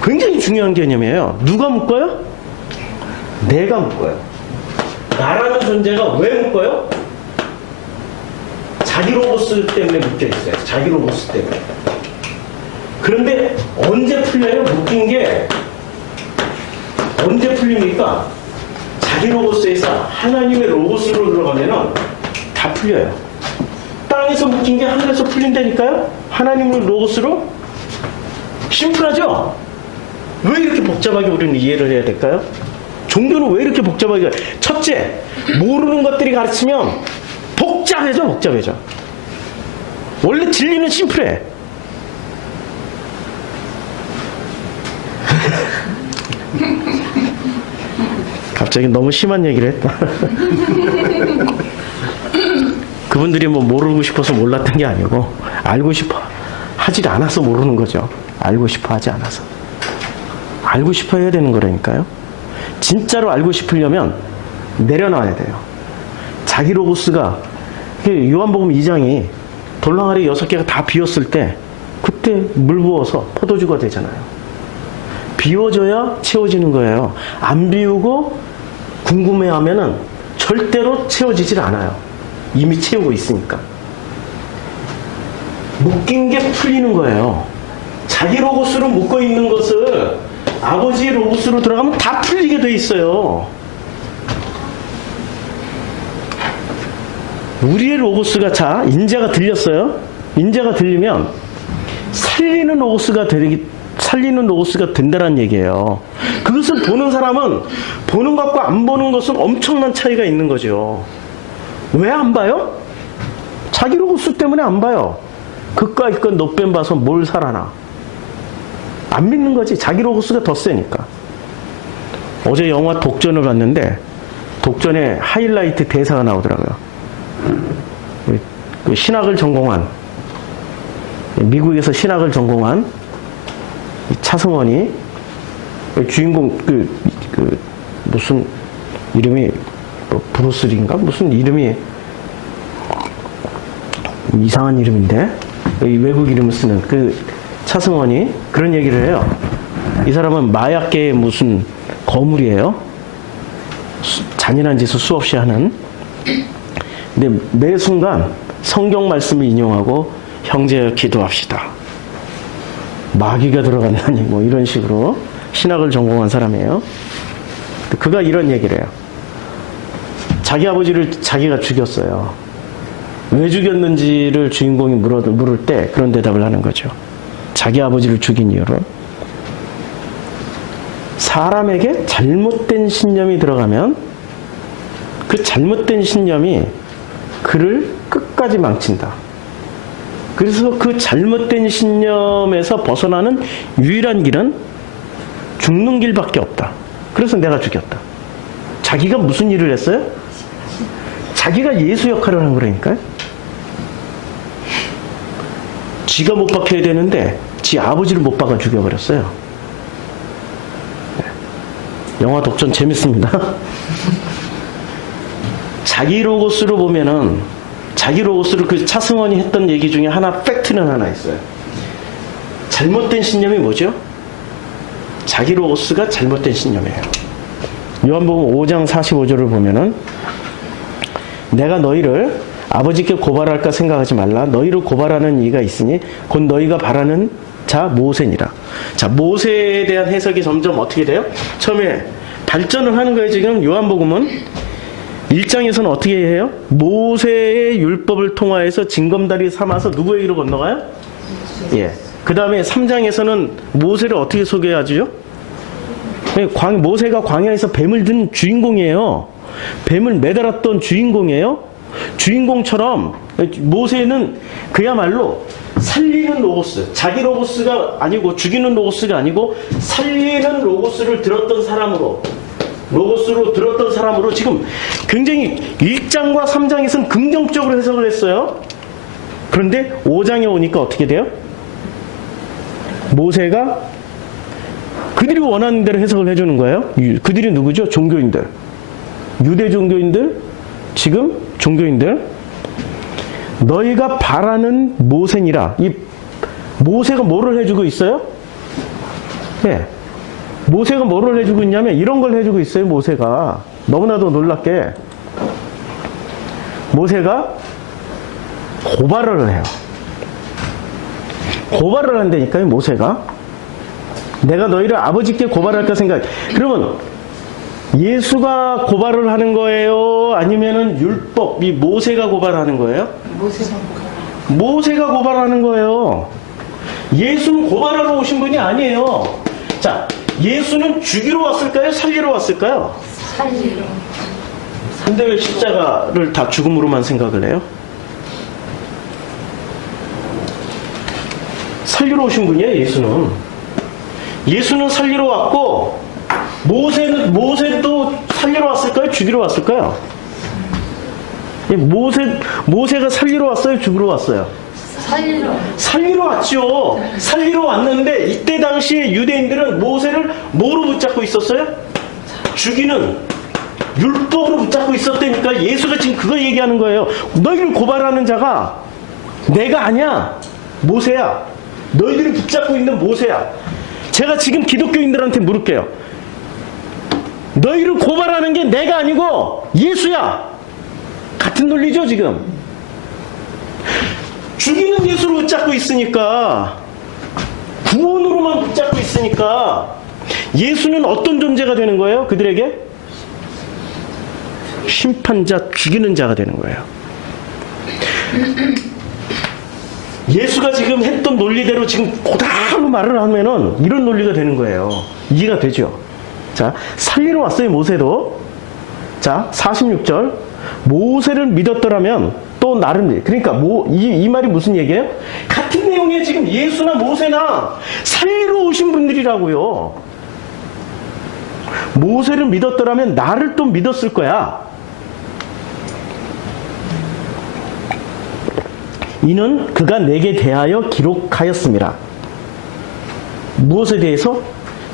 굉장히 중요한 개념이에요. 누가 묶어요? 내가 묶어요. 나라는 존재가 왜 묶어요? 자기 로고스 때문에 묶여 있어요. 자기 로고스 때문에. 그런데 언제 풀려요? 묶인 게 언제 풀립니까? 자기 로고스에서 하나님의 로고스로 들어가면은 다 풀려요. 땅에서 묶인 게 하늘에서 풀린다니까요? 하나님의 로고스로? 심플하죠? 왜 이렇게 복잡하게 우리는 이해를 해야 될까요? 종교는 왜 이렇게 복잡하게? 첫째, 모르는 것들이 가르치면 복잡해져. 원래 진리는 심플해. 갑자기 너무 심한 얘기를 했다. 그분들이 뭐 모르고 싶어서 몰랐던 게 아니고 알고 싶어 하지 않아서 모르는 거죠. 알고 싶어 하지 않아서. 알고 싶어 해야 되는 거라니까요. 진짜로 알고 싶으려면 내려놔야 돼요. 자기 로고스가 요한복음 2장이 돌랑아리 6개가 다 비었을 때 그때 물 부어서 포도주가 되잖아요. 비워져야 채워지는 거예요. 안 비우고 궁금해하면은 절대로 채워지질 않아요. 이미 채우고 있으니까. 묶인 게 풀리는 거예요. 자기 로고스로 묶어 있는 것을 아버지의 로고스로 들어가면 다 풀리게 돼 있어요. 우리의 로고스가 인자가 들렸어요. 인자가 들리면 살리는 로고스가 된다는 얘기예요. 그것을 보는 사람은 보는 것과 안 보는 것은 엄청난 차이가 있는 거죠. 왜 안 봐요? 자기 로고스 때문에 안 봐요. 그까 이건 노뱀 봐서 뭘 살아나. 안 믿는 거지. 자기 로고스가 더 세니까. 어제 영화 독전을 봤는데 독전의 하이라이트 대사가 나오더라고요. 그 신학을 전공한, 미국에서 신학을 전공한 차승원이 주인공 무슨 이름이 브루스리인가 무슨 이름이 이상한 이름인데 외국 이름을 쓰는 그 차승원이 그런 얘기를 해요. 이 사람은 마약계의 무슨 거물이에요. 잔인한 짓을 수없이 하는. 근데 매 순간 성경 말씀을 인용하고 형제여 기도합시다. 마귀가 들어간다니 뭐 이런 식으로 신학을 전공한 사람이에요. 그가 이런 얘기를 해요. 자기 아버지를 자기가 죽였어요. 왜 죽였는지를 주인공이 물을 때 그런 대답을 하는 거죠. 자기 아버지를 죽인 이유를. 사람에게 잘못된 신념이 들어가면 그 잘못된 신념이 그를 끝까지 망친다. 그래서 그 잘못된 신념에서 벗어나는 유일한 길은 죽는 길밖에 없다. 그래서 내가 죽였다. 자기가 무슨 일을 했어요? 자기가 예수 역할을 한 거라니까요. 지가 못 박혀야 되는데 지 아버지를 못 박아 죽여버렸어요. 영화 독전 재밌습니다. 자기 로고스로 보면은 자기 로고스로 그 차승원이 했던 얘기 중에 팩트는 하나 있어요. 잘못된 신념이 뭐죠? 자기 로고스가 잘못된 신념이에요. 요한복음 5장 45절을 보면은 내가 너희를 아버지께 고발할까 생각하지 말라. 너희를 고발하는 이가 있으니 곧 너희가 바라는 자 모세니라. 자, 모세에 대한 해석이 점점 어떻게 돼요? 처음에 발전을 하는 거예요. 지금 요한복음은 1장에서는 어떻게 해요? 모세의 율법을 통하여서 징검다리 삼아서 누구의 위로 건너가요? 예. 그 다음에 3장에서는 모세를 어떻게 소개하죠? 모세가 광야에서 뱀을 든 주인공이에요. 뱀을 매달았던 주인공이에요. 주인공처럼 모세는 그야말로 살리는 로고스, 자기 로고스가 아니고 죽이는 로고스가 아니고 살리는 로고스를 들었던 사람으로, 로고스로 들었던 사람으로 지금 굉장히 1장과 3장에서는 긍정적으로 해석을 했어요. 그런데 5장에 오니까 어떻게 돼요? 모세가 그들이 원하는 대로 해석을 해주는 거예요. 그들이 누구죠? 종교인들. 유대 종교인들, 지금 종교인들. 너희가 바라는 모세니라. 이 모세가 뭐를 해주고 있어요? 예. 모세가 뭐를 해주고 있냐면 이런 걸 해주고 있어요. 모세가 너무나도 놀랍게 모세가 고발을 해요. 고발을 한다니까요. 모세가 내가 너희를 아버지께 고발할까 생각. 그러면 예수가 고발을 하는 거예요? 아니면은 율법, 이 모세가 고발하는 거예요? 모세가 고발하는 거예요. 예수는 고발하러 오신 분이 아니에요. 자, 예수는 죽이러 왔을까요? 살리러 왔을까요? 살리러. 근데 왜 십자가를 다 죽음으로만 생각을 해요? 살리러 오신 분이에요, 예수는. 예수는 살리러 왔고, 모세도 살리러 왔을까요? 죽이러 왔을까요? 모세가 살리러 왔어요? 죽이러 왔어요? 살리러 왔죠. 살리러 왔는데 이때 당시에 유대인들은 모세를 뭐로 붙잡고 있었어요? 죽이는 율법으로 붙잡고 있었다니까. 예수가 지금 그거 얘기하는 거예요. 너희를 고발하는 자가 내가 아니야. 모세야. 너희들이 붙잡고 있는 모세야. 제가 지금 기독교인들한테 물을게요. 너희를 고발하는 게 내가 아니고 예수야. 같은 논리죠, 지금. 죽이는 예수로 붙잡고 있으니까, 구원으로만 붙잡고 있으니까 예수는 어떤 존재가 되는 거예요? 그들에게? 심판자, 죽이는 자가 되는 거예요. 예수가 지금 했던 논리대로 지금 그대로 말을 하면은 이런 논리가 되는 거예요. 이해가 되죠? 자, 살리러 왔어요, 모세도. 자, 46절. 모세를 믿었더라면 또 나를 그러니까 이 말이 무슨 얘기예요? 같은 내용에 지금 예수나 모세나 살리러 오신 분들이라고요. 모세를 믿었더라면 나를 또 믿었을 거야. 이는 그가 내게 대하여 기록하였습니다. 무엇에 대해서?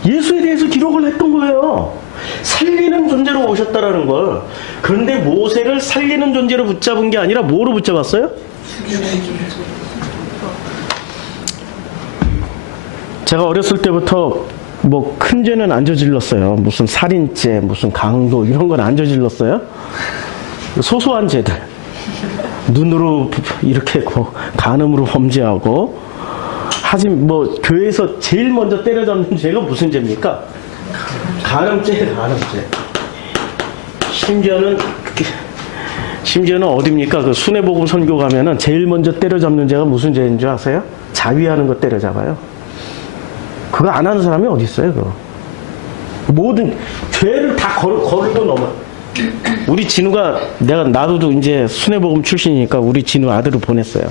예수에 대해서 기록을 했던 거예요. 살리는 존재로 오셨다라는 걸. 그런데 모세를 살리는 존재로 붙잡은 게 아니라 뭐로 붙잡았어요? 제가 어렸을 때부터 뭐 큰 죄는 안 저질렀어요. 무슨 살인죄, 무슨 강도 이런 건 안 저질렀어요. 소소한 죄들. 눈으로 이렇게 간음으로 범죄하고. 하지만 뭐 교회에서 제일 먼저 때려잡는 죄가 무슨 죄입니까? 간음죄. 심지어는 어딥니까? 그 순회복음 선교 가면은 제일 먼저 때려잡는 죄가 무슨 죄인 줄 아세요? 자위하는 거 때려잡아요. 그거 안 하는 사람이 어디 있어요? 그거. 모든 죄를 다 거르고 넘어. 우리 진우가 나도 이제 순회복음 출신이니까 우리 진우 아들을 보냈어요.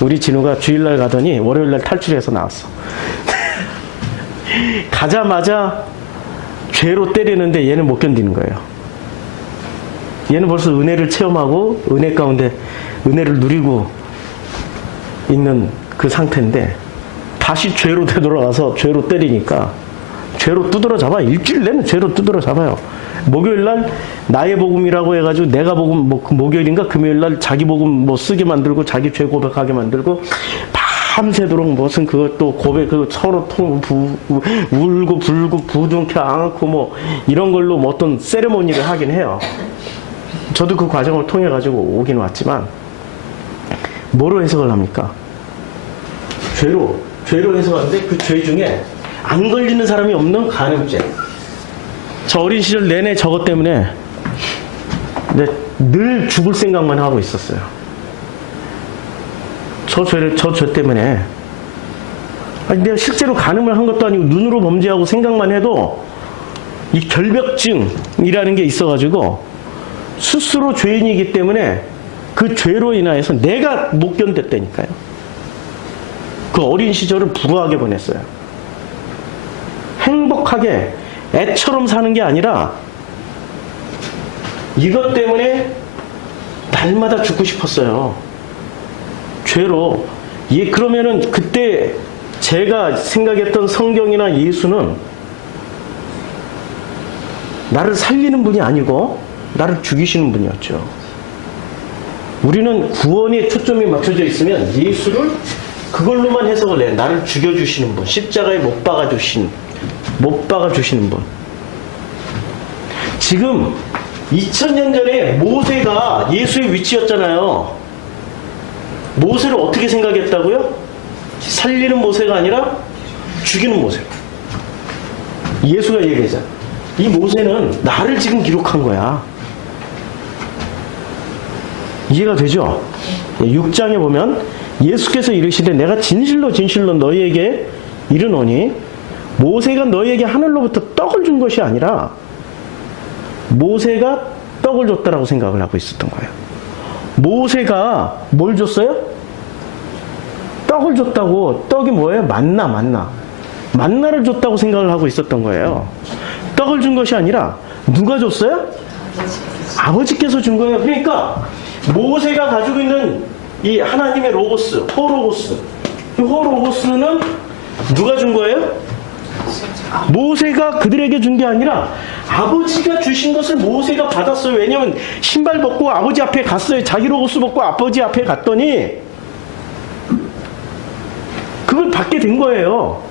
우리 진우가 주일날 가더니 월요일날 탈출해서 나왔어. 가자마자 죄로 때리는데 얘는 못 견디는 거예요. 얘는 벌써 은혜를 체험하고 은혜 가운데 은혜를 누리고 있는 그 상태인데 다시 죄로 되돌아가서 죄로 때리니까 죄로 두드러 잡아. 일주일 내내 죄로 두드러 잡아요. 목요일날 나의 복음이라고 해가지고 내가 복음 목요일인가 금요일날 자기 복음 쓰게 만들고 자기 죄 고백하게 만들고 밤새도록 무슨 그것도 고백 서로 울고 불고 부둥켜 안고 이런 걸로 어떤 세레모니를 하긴 해요. 저도 그 과정을 통해 가지고 오긴 왔지만 뭐로 해석을 합니까? 죄로 해석하는데 그 죄 중에 안 걸리는 사람이 없는 간음죄. 저 어린 시절 내내 저것 때문에 늘 죽을 생각만 하고 있었어요. 저 죄 때문에. 아니, 내가 실제로 간음을 한 것도 아니고 눈으로 범죄하고 생각만 해도 이 결벽증이라는 게 있어가지고 스스로 죄인이기 때문에 그 죄로 인하여서 내가 못 견뎠다니까요. 그 어린 시절을 불우하게 보냈어요. 행복하게 애처럼 사는 게 아니라 이것 때문에 날마다 죽고 싶었어요. 죄로. 그러면은 그때 제가 생각했던 성경이나 예수는 나를 살리는 분이 아니고 나를 죽이시는 분이었죠. 우리는 구원에 초점이 맞춰져 있으면 예수를 그걸로만 해석을 해. 나를 죽여주시는 분, 십자가에 못 박아주시는 분. 지금 2000년 전에 모세가 예수의 위치였잖아요. 모세를 어떻게 생각했다고요? 살리는 모세가 아니라 죽이는 모세. 예수가 얘기하자. 이 모세는 나를 지금 기록한 거야. 이해가 되죠? 6장에 보면 예수께서 이르시되 내가 진실로 너희에게 이르노니 모세가 너희에게 하늘로부터 떡을 준 것이 아니라 모세가 떡을 줬다라고 생각을 하고 있었던 거예요. 모세가 뭘 줬어요? 떡을 줬다고. 떡이 뭐예요? 만나를 줬다고 생각을 하고 있었던 거예요. 떡을 준 것이 아니라 누가 줬어요? 아버지께서 준 거예요. 그러니까 모세가 가지고 있는 이 하나님의 로고스, 호로고스는 누가 준 거예요? 모세가 그들에게 준 게 아니라 아버지가 주신 것을 모세가 받았어요. 왜냐하면 신발 벗고 아버지 앞에 갔어요. 자기 로고스 벗고 아버지 앞에 갔더니 그걸 받게 된 거예요.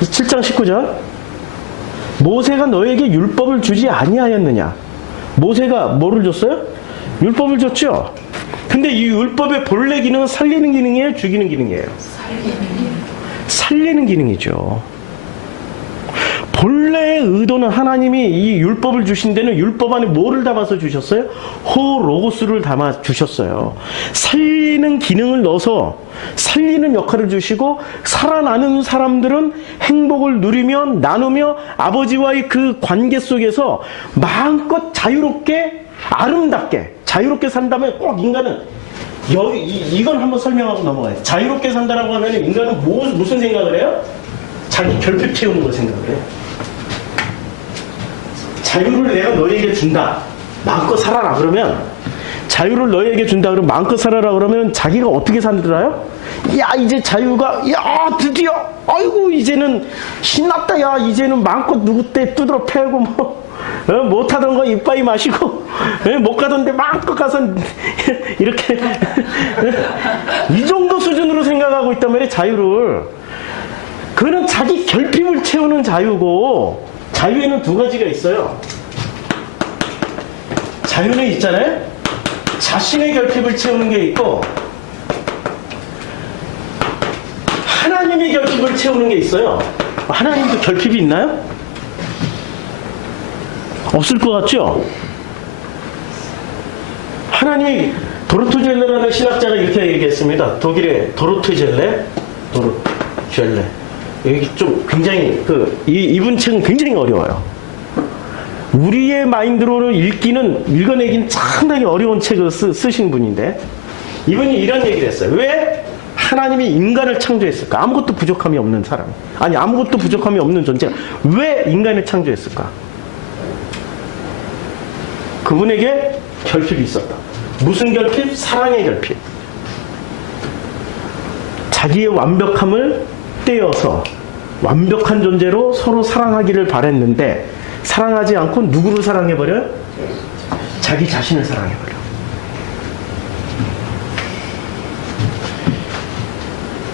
7장 19절 모세가 너에게 율법을 주지 아니하였느냐. 모세가 뭐를 줬어요? 율법을 줬죠. 근데 이 율법의 본래 기능은 살리는 기능이에요? 죽이는 기능이에요? 살리는 기능이죠. 본래의 의도는 하나님이 이 율법을 주신 데는 율법 안에 뭐를 담아서 주셨어요? 호로고스를 담아 주셨어요. 살리는 기능을 넣어서 살리는 역할을 주시고 살아나는 사람들은 행복을 누리며 나누며 아버지와의 그 관계 속에서 마음껏 자유롭게 아름답게 자유롭게 산다면 꼭 인간은 이건 한번 설명하고 넘어가요. 자유롭게 산다라고 하면 인간은 무슨 생각을 해요? 자기 결핍 채우는 걸 생각해. 자유를 내가 너에게 준다. 마음껏 살아라 그러면, 자유를 너에게 준다 그러면 마음껏 살아라 그러면 자기가 어떻게 산다요? 야, 이제 자유가, 야, 드디어, 아이고, 이제는 신났다. 야, 이제는 마음껏 누구 때 두드러 패고 뭐 못하던 거 이빠이 마시고 못 가던데 마음껏 가서 이렇게 이 정도 수준으로 생각하고 있단 말이에요. 자유를. 그거는 자기 결핍을 채우는 자유고, 자유에는 두 가지가 있어요. 자유는 있잖아요. 자신의 결핍을 채우는 게 있고 하나님의 결핍을 채우는 게 있어요. 하나님도 결핍이 있나요? 없을 것 같죠? 하나님이, 도르토젤레라는 신학자가 이렇게 얘기했습니다. 독일의 도르토젤레. 여기 좀 굉장히, 이분 책은 굉장히 어려워요. 우리의 마인드로 읽어내기는 상당히 어려운 책을 쓰신 분인데, 이분이 이런 얘기를 했어요. 왜 하나님이 인간을 창조했을까? 아무것도 부족함이 없는 사람. 아니, 아무것도 부족함이 없는 존재가 왜 인간을 창조했을까? 그분에게 결핍이 있었다. 무슨 결핍? 사랑의 결핍. 자기의 완벽함을 떼어서 완벽한 존재로 서로 사랑하기를 바랬는데, 사랑하지 않고 누구를 사랑해버려요? 자기 자신을 사랑해버려.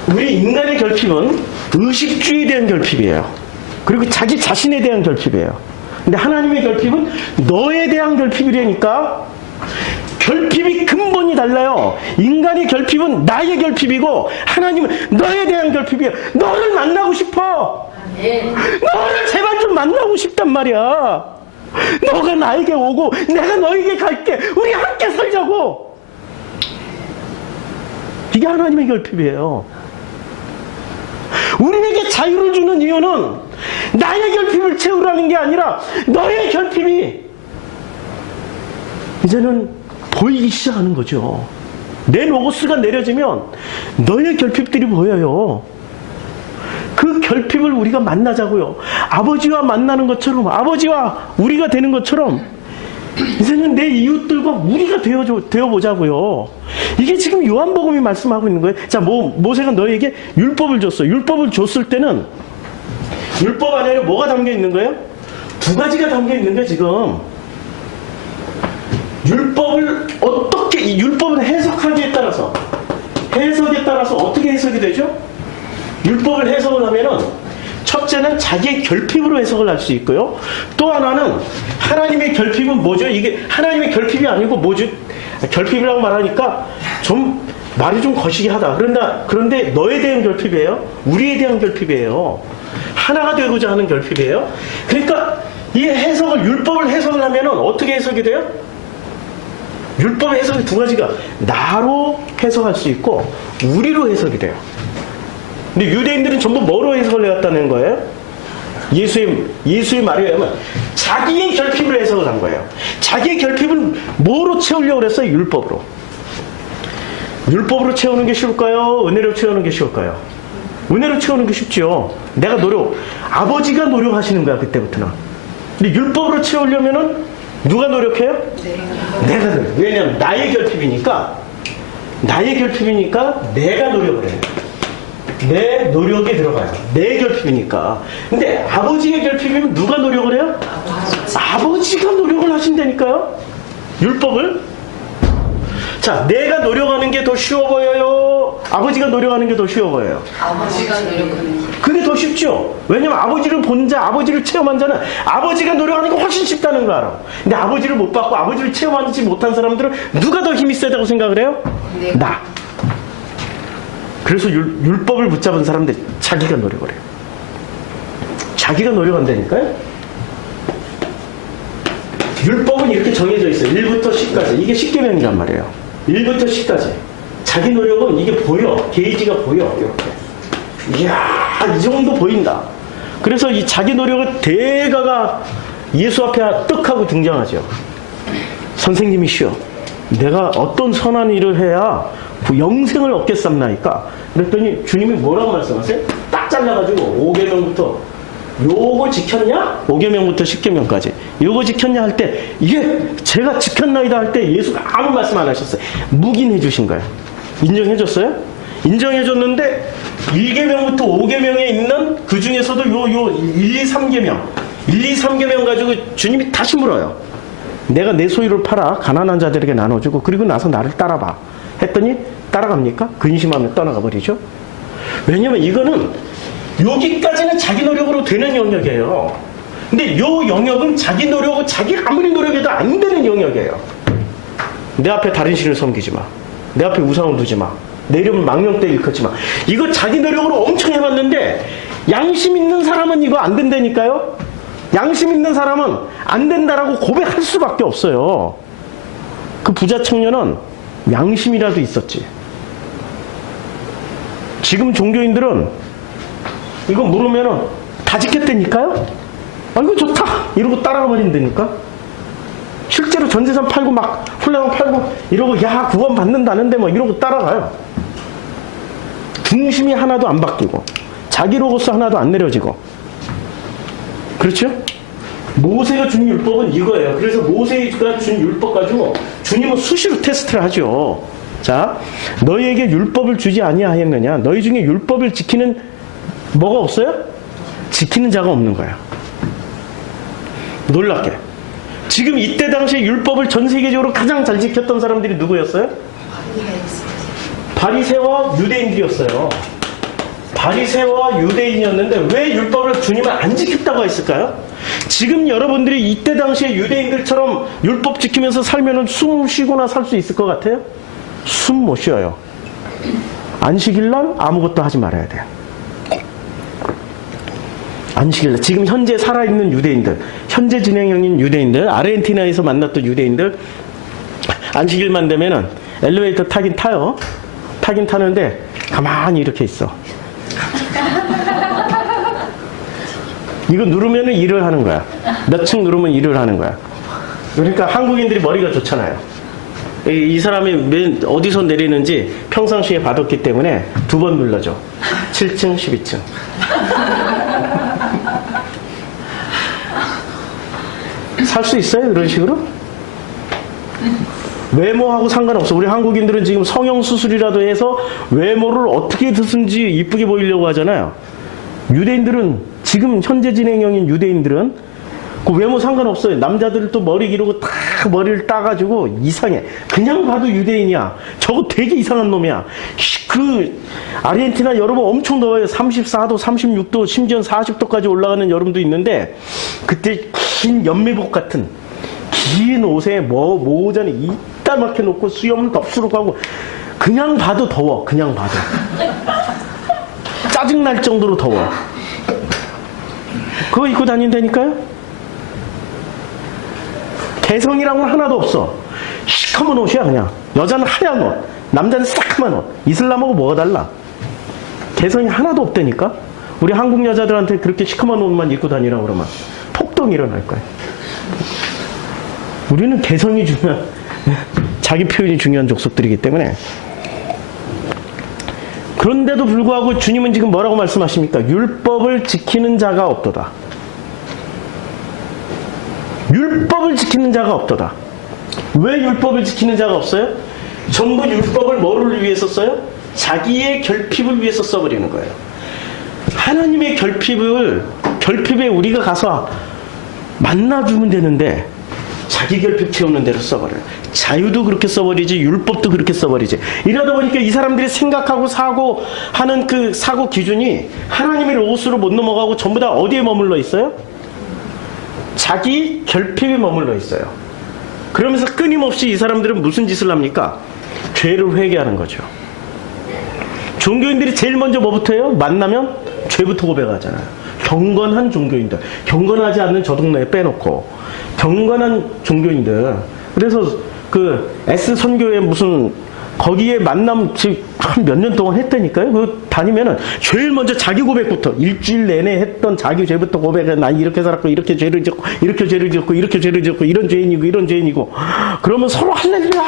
우리 인간의 결핍은 의식주의에 대한 결핍이에요. 그리고 자기 자신에 대한 결핍이에요. 근데 하나님의 결핍은 너에 대한 결핍이라니까. 결핍이 근본이 달라요. 인간의 결핍은 나의 결핍이고, 하나님은 너에 대한 결핍이에요. 너를 만나고 싶어. 너를 제발 좀 만나고 싶단 말이야. 너가 나에게 오고 내가 너에게 갈게. 우리 함께 살자고. 이게 하나님의 결핍이에요. 우리에게 자유를 주는 이유는 나의 결핍을 채우라는 게 아니라 너의 결핍이 이제는 보이기 시작하는 거죠. 내 로고스가 내려지면 너의 결핍들이 보여요. 그 결핍을 우리가 만나자고요. 아버지와 만나는 것처럼, 아버지와 우리가 되는 것처럼 이제는 내 이웃들과 우리가 되어보자고요. 이게 지금 요한복음이 말씀하고 있는 거예요. 자, 모세가 너에게 율법을 줬어. 율법을 줬을 때는 율법 안에 뭐가 담겨 있는 거예요? 두 가지가 담겨 있는 거예요, 지금. 율법은 해석하기에 따라서, 해석에 따라서 어떻게 해석이 되죠? 율법을 해석을 하면은, 첫째는 자기의 결핍으로 해석을 할 수 있고요. 또 하나는 하나님의 결핍은 뭐죠? 이게 하나님의 결핍이 아니고 뭐죠? 결핍이라고 말하니까 좀 말이 좀 거시기 하다. 그런데 너에 대한 결핍이에요. 우리에 대한 결핍이에요. 하나가 되고자 하는 결핍이에요. 그러니까 이 해석을, 율법을 해석을 하면은 어떻게 해석이 돼요? 율법의 해석이 두 가지가 나로 해석할 수 있고 우리로 해석이 돼요. 근데 유대인들은 전부 뭐로 해석을 해왔다는 거예요? 예수의 말에 의하면 자기의 결핍으로 해석을 한 거예요. 자기의 결핍을 뭐로 채우려고 그랬어요? 율법으로. 율법으로 채우는 게 쉬울까요? 은혜로 채우는 게 쉬울까요? 은혜로 채우는 게 쉽죠. 아버지가 노력하시는 거야, 그때부터는. 근데 율법으로 채우려면은 누가 노력해요? 내가 노력. 왜냐면 나의 결핍이니까 내가 노력을 해요. 내 노력이 들어가요. 내 결핍이니까. 근데 아버지의 결핍이면 누가 노력을 해요? 아버지가 노력을 하신다니까요. 율법을. 자, 내가 노력하는 게 더 쉬워 보여요? 아버지가 노력하는 게 더 쉬워 보여요? 아버지가 노력하는 게. 그게 더 쉽죠. 왜냐면 아버지를 본 자, 아버지를 체험한 자는 아버지가 노력하는 게 훨씬 쉽다는 거 알아. 근데 아버지를 못 받고 아버지를 체험하지 못한 사람들은 누가 더 힘이 세다고 생각을 해요? 네. 나. 그래서 율법을 붙잡은 사람들 자기가 노력을 해요. 자기가 노력한다니까요. 율법은 이렇게 정해져 있어요. 1부터 10까지. 이게 10계명이란 말이에요. 1부터 10까지. 자기 노력은 이게 보여. 게이지가 보여. 이렇게. 이야, 이 정도 보인다. 그래서 이 자기 노력을 대가가 예수 앞에 떡 하고 등장하죠. 선생님이시여, 내가 어떤 선한 일을 해야 그 영생을 얻겠삼나이까? 그랬더니 주님이 뭐라고 말씀하세요? 딱 잘라가지고 5계명부터 요거 지켰냐? 5계명부터 10계명까지 요거 지켰냐 할 때 이게 제가 지켰나이다 할 때 예수가 아무 말씀 안 하셨어요. 묵인해 주신 거예요. 인정해 줬어요? 인정해 줬는데 1계명부터 5계명에 있는 그 중에서도 요 1, 2, 3계명 1, 2, 3계명 가지고 주님이 다시 물어요. 내가 내 소유를 팔아 가난한 자들에게 나눠주고 그리고 나서 나를 따라봐 했더니 따라갑니까? 근심하면 떠나가 버리죠. 왜냐면 이거는 여기까지는 자기 노력으로 되는 영역이에요. 근데 요 영역은 자기 노력하고 자기 아무리 노력해도 안 되는 영역이에요. 내 앞에 다른 신을 섬기지 마. 내 앞에 우상을 두지 마. 내 이름을 망령되이 일컫지 마. 이거 자기 노력으로 엄청 해봤는데 양심 있는 사람은 이거 안 된다니까요. 양심 있는 사람은 안 된다라고 고백할 수밖에 없어요. 그 부자 청년은 양심이라도 있었지. 지금 종교인들은 이거 물으면은 다 지켰다니까요? 아, 이거 좋다! 이러고 따라가 버린다니까? 실제로 전재산 팔고 막 훌라당 팔고 이러고 야, 구원 받는다는데 뭐 이러고 따라가요. 중심이 하나도 안 바뀌고 자기 로고스 하나도 안 내려지고 그렇죠? 모세가 준 율법은 이거예요. 그래서 모세가 준 율법 가지고 주님은 수시로 테스트를 하죠. 자, 너희에게 율법을 주지 아니하였느냐? 너희 중에 율법을 지키는 뭐가 없어요? 지키는 자가 없는 거야. 놀랍게. 지금 이때 당시에 율법을 전 세계적으로 가장 잘 지켰던 사람들이 누구였어요? 바리새와 유대인들이었어요. 바리새와 유대인이었는데 왜 율법을 주님은 안 지켰다고 했을까요? 지금 여러분들이 이때 당시에 유대인들처럼 율법 지키면서 살면은 숨 쉬거나 살 수 있을 것 같아요? 숨 못 쉬어요. 안식일날 아무것도 하지 말아야 돼요. 안식일날 지금 현재 살아있는 유대인들, 현재 진행형인 유대인들, 아르헨티나에서 만났던 유대인들 안식일만 되면은 엘리베이터 타긴 타요. 타긴 타는데 가만히 이렇게 있어. 이거 누르면은 일을 하는 거야. 몇 층 누르면 일을 하는 거야. 그러니까 한국인들이 머리가 좋잖아요. 이 사람이 어디서 내리는지 평상시에 봐뒀기 때문에 2번 눌러줘. 7층, 12층. 살 수 있어요? 이런 식으로? 외모하고 상관없어. 우리 한국인들은 지금 성형수술이라도 해서 외모를 어떻게 드든지 이쁘게 보이려고 하잖아요. 유대인들은 지금 현재 진행형인 유대인들은 그 외모 상관없어요. 남자들도 머리 기르고 다 머리를 따가지고 이상해. 그냥 봐도 유대인이야. 저거 되게 이상한 놈이야. 그 아르헨티나 여름은 엄청 더워요. 34도, 36도, 심지어 40도까지 올라가는 여름도 있는데 그때 긴 연매복 같은 긴 옷에 모자는 이따 막혀 놓고 수염을 덥수룩 하고 그냥 봐도 더워. 그냥 봐도 짜증날 정도로 더워. 그거 입고 다닌다니까요? 개성이랑은 하나도 없어. 시커먼 옷이야 그냥. 여자는 하얀 옷, 남자는 새까만 옷. 이슬람하고 뭐가 달라? 개성이 하나도 없다니까? 우리 한국 여자들한테 그렇게 시커먼 옷만 입고 다니라고 그러면 폭동이 일어날 거야. 우리는 개성이 중요한, 자기 표현이 중요한 족속들이기 때문에. 그런데도 불구하고 주님은 지금 뭐라고 말씀하십니까? 율법을 지키는 자가 없도다. 율법을 지키는 자가 없도다. 왜 율법을 지키는 자가 없어요? 전부 율법을 뭐를 위해서 써요? 자기의 결핍을 위해서 써버리는 거예요. 하나님의 결핍에 우리가 가서 만나주면 되는데 자기 결핍 채우는 대로 써버려요. 자유도 그렇게 써버리지 율법도 그렇게 써버리지. 이러다 보니까 이 사람들이 생각하고 사고하는 그 사고 기준이 하나님의 로고스로 못 넘어가고 전부 다 어디에 머물러 있어요? 자기 결핍에 머물러 있어요. 그러면서 끊임없이 이 사람들은 무슨 짓을 합니까? 죄를 회개하는 거죠. 종교인들이 제일 먼저 뭐부터 해요? 만나면 죄부터 고백하잖아요. 경건한 종교인들. 경건하지 않는 저 동네에 빼놓고 경건한 종교인들. 그래서 그 S 선교회 무슨 거기에 만남 한 몇 년 동안 했다니까요. 그 다니면은 제일 먼저 자기 고백부터 일주일 내내 했던 자기 죄부터 고백해. 난 이렇게 살았고 이렇게 죄를 짓고 이렇게 죄를 짓고 이렇게 죄를 짓고 이런 죄인이고 이런 죄인이고. 그러면 서로 할렐루야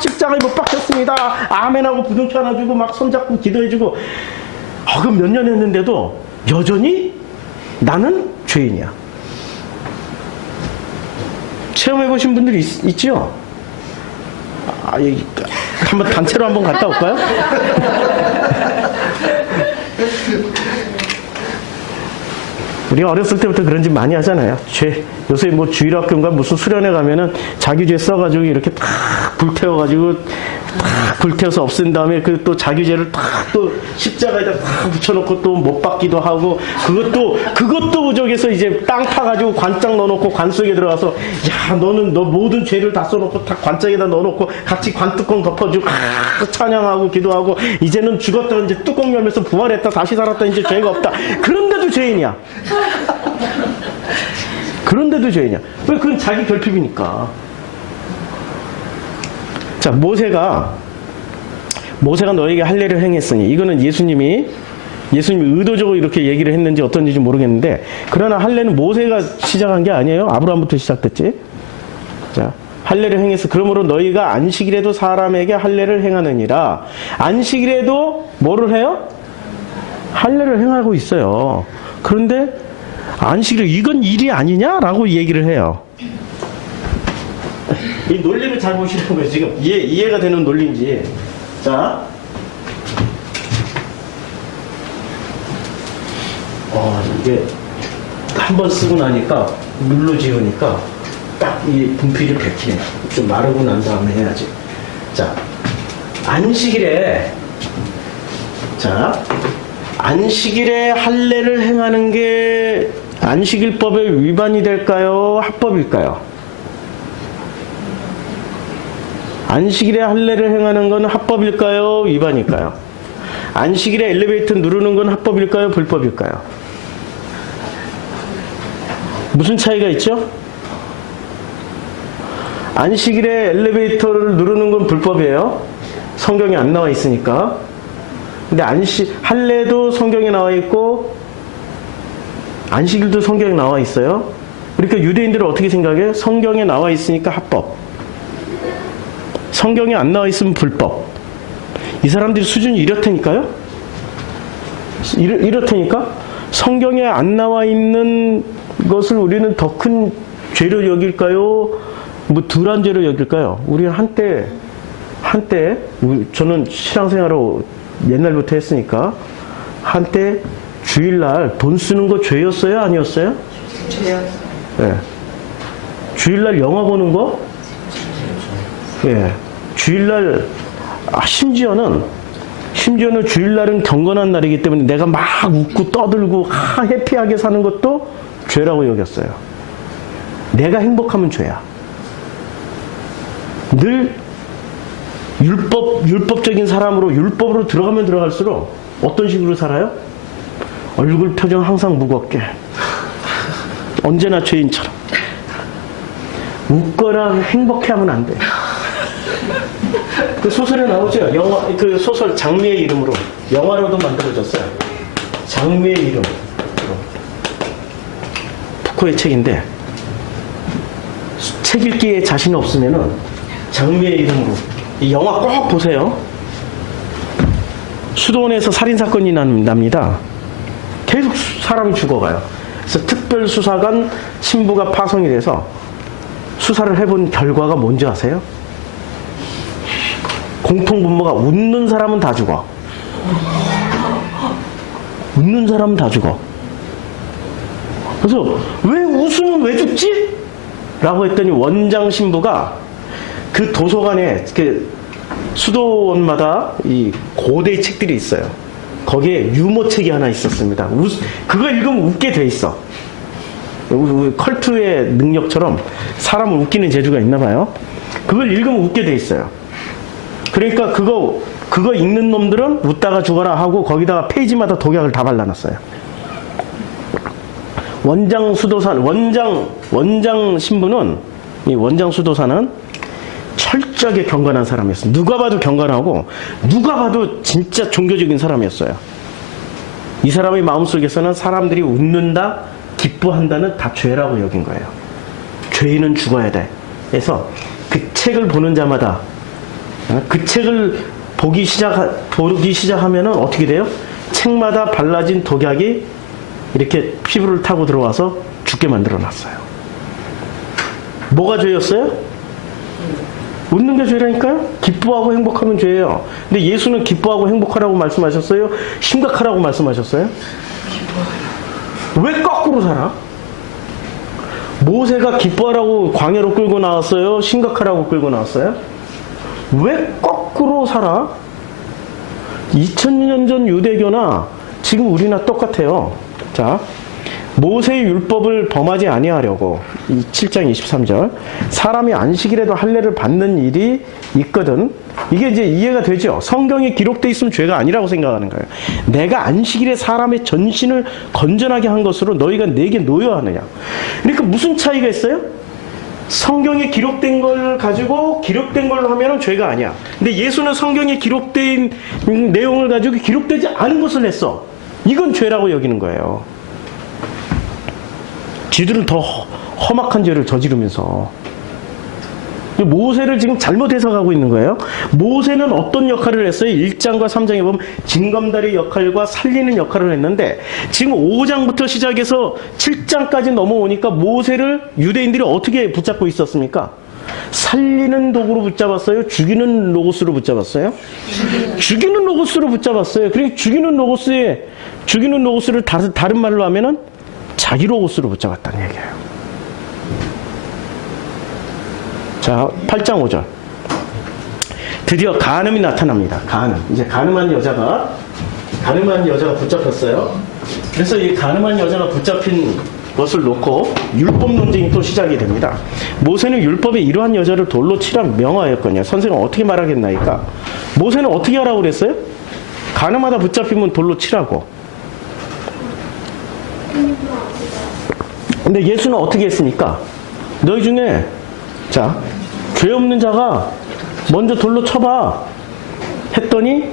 십자가에 못 박혔습니다. 아멘하고 부둥켜 안아주고 막 손잡고 기도해주고. 그럼 몇 년 했는데도 여전히 나는 죄인이야. 체험해보신 분들이 있죠? 한번 단체로 한번 갔다 올까요? 우리가 어렸을 때부터 그런 짓 많이 하잖아요. 요새 뭐 주일학교인가 무슨 수련회 가면은 자기죄 써가지고 이렇게 탁 불태워가지고 탁 불태워서 없앤 다음에 그 또 자기죄를 탁 또 십자가에다 탁 붙여놓고 또 못 받기도 하고 그것도 저기서 이제 땅 파가지고 관짝 넣어놓고 관 속에 들어가서 야 너는 너 모든 죄를 다 써놓고 다 관짝에다 넣어놓고 같이 관뚜껑 덮어주고 찬양하고 기도하고 이제는 죽었다 이제 뚜껑 열면서 부활했다 다시 살았다 이제 죄가 없다. 그런데도 죄인이야. 그런데도 죄인이야. 왜? 그건 자기 결핍이니까. 자, 모세가 너에게 할례를 행했으니 이거는 예수님이 의도적으로 이렇게 얘기를 했는지 어떤지 모르겠는데 그러나 할례는 모세가 시작한 게 아니에요. 아브라함부터 시작됐지. 자, 할례를 행해서 그러므로 너희가 안식일에도 사람에게 할례를 행하느니라. 안식일에도 뭐를 해요? 할례를 행하고 있어요. 그런데 안식일 이건 일이 아니냐라고 얘기를 해요. 이 논리를 잘 보시는 거예요. 지금 이해가 되는 논리인지. 자, 이게 한번 쓰고 나니까 눌러 지우니까 딱 이 분필이 백히네. 좀 마르고 난 다음에 해야지. 자, 안식일에 할례를 행하는 게 안식일법의 위반이 될까요? 합법일까요? 안식일에 할례를 행하는 건 합법일까요? 위반일까요? 안식일에 엘리베이터 누르는 건 합법일까요? 불법일까요? 무슨 차이가 있죠? 안식일에 엘리베이터를 누르는 건 불법이에요. 성경에 안 나와 있으니까. 근데 할례도 성경에 나와 있고 안식일도 성경에 나와 있어요. 그러니까 유대인들은 어떻게 생각해요? 성경에 나와 있으니까 합법. 성경에 안 나와 있으면 불법. 이 사람들이 수준이 이렇다니까요? 이렇다니까? 성경에 안 나와 있는 것을 우리는 더 큰 죄로 여길까요? 뭐 덜한 죄로 여길까요? 우리는 한때 저는 신앙생활을 옛날부터 했으니까 한때 주일날 돈 쓰는 거 죄였어요? 아니었어요? 죄였어요. 예. 주일날 영화 보는 거? 예. 주일날 심지어는 주일날은 경건한 날이기 때문에 내가 막 웃고 떠들고 해피하게 사는 것도 죄라고 여겼어요. 내가 행복하면 죄야. 늘 율법적인 사람으로 율법으로 들어가면 들어갈수록 어떤 식으로 살아요? 얼굴 표정 항상 무겁게 언제나 죄인처럼 웃거나 행복해하면 안 돼. 그 소설에 나오죠. 그 소설 장미의 이름으로 영화로도 만들어졌어요. 장미의 이름. 푸코의 책인데 책 읽기에 자신 없으면은 장미의 이름으로 이 영화 꼭 보세요. 수도원에서 살인사건이 납니다. 계속 사람이 죽어가요. 그래서 특별수사관 신부가 파송이 돼서 수사를 해본 결과가 뭔지 아세요? 공통분모가 웃는 사람은 다 죽어. 웃는 사람은 다 죽어. 그래서 왜 웃으면 왜 죽지? 라고 했더니 원장 신부가 그 도서관에 수도원마다 이 고대의 책들이 있어요. 거기에 유머책이 하나 있었습니다. 그거 읽으면 웃게 돼 있어. 컬투의 능력처럼 사람을 웃기는 재주가 있나 봐요. 그걸 읽으면 웃게 돼 있어요. 그러니까 그거 읽는 놈들은 웃다가 죽어라 하고 거기다가 페이지마다 독약을 다 발라놨어요. 원장 신부는, 이 원장 수도사는 철저하게 경건한 사람이었어요. 누가 봐도 경건하고 누가 봐도 진짜 종교적인 사람이었어요. 이 사람의 마음속에서는 사람들이 웃는다, 기뻐한다는 다 죄라고 여긴 거예요. 죄인은 죽어야 돼. 그래서 그 책을 보는 자마다 그 책을 보기 시작하면은 어떻게 돼요? 책마다 발라진 독약이 이렇게 피부를 타고 들어와서 죽게 만들어 놨어요. 뭐가 죄였어요? 웃는 게 죄라니까요? 기뻐하고 행복하면 죄예요. 근데 예수는 기뻐하고 행복하라고 말씀하셨어요? 심각하라고 말씀하셨어요? 왜 거꾸로 살아? 모세가 기뻐하라고 광야로 끌고 나왔어요? 심각하라고 끌고 나왔어요? 왜 거꾸로 살아? 2000년 전 유대교나 지금 우리나 똑같아요. 자, 모세의 율법을 범하지 아니하려고 7장 23절 사람이 안식일에도 할례를 받는 일이 있거든. 이게 이제 이해가 되죠. 성경에 기록되어 있으면 죄가 아니라고 생각하는 거예요. 내가 안식일에 사람의 전신을 건전하게 한 것으로 너희가 내게 놓여야 하느냐. 그러니까 무슨 차이가 있어요? 성경에 기록된 걸 가지고 기록된 걸로 하면 죄가 아니야. 근데 예수는 성경에 기록된 내용을 가지고 기록되지 않은 것을 했어. 이건 죄라고 여기는 거예요. 쥐들은 더 험악한 죄를 저지르면서 모세를 지금 잘못 해석하고 있는 거예요. 모세는 어떤 역할을 했어요? 1장과 3장에 보면 징검다리 역할과 살리는 역할을 했는데 지금 5장부터 시작해서 7장까지 넘어오니까 모세를 유대인들이 어떻게 붙잡고 있었습니까? 살리는 도구로 붙잡았어요? 죽이는 로고스로 붙잡았어요? 죽이는 로고스로 붙잡았어요. 그러니까 죽이는 로고스를 다른 말로 하면은 자기 로고스로 붙잡았다는 얘기예요. 자, 8장 5절. 드디어 간음이 나타납니다. 간음. 이제 간음한 여자가 붙잡혔어요. 그래서 이 간음한 여자가 붙잡힌 것을 놓고 율법 논쟁이 또 시작이 됩니다. 모세는 율법에 이러한 여자를 돌로 치라 명하였거든요. 선생은 어떻게 말하겠나이까? 모세는 어떻게 하라고 그랬어요? 간음하다 붙잡히면 돌로 치라고. 근데 예수는 어떻게 했습니까? 너희 중에 자, 죄 없는 자가 먼저 돌로 쳐봐 했더니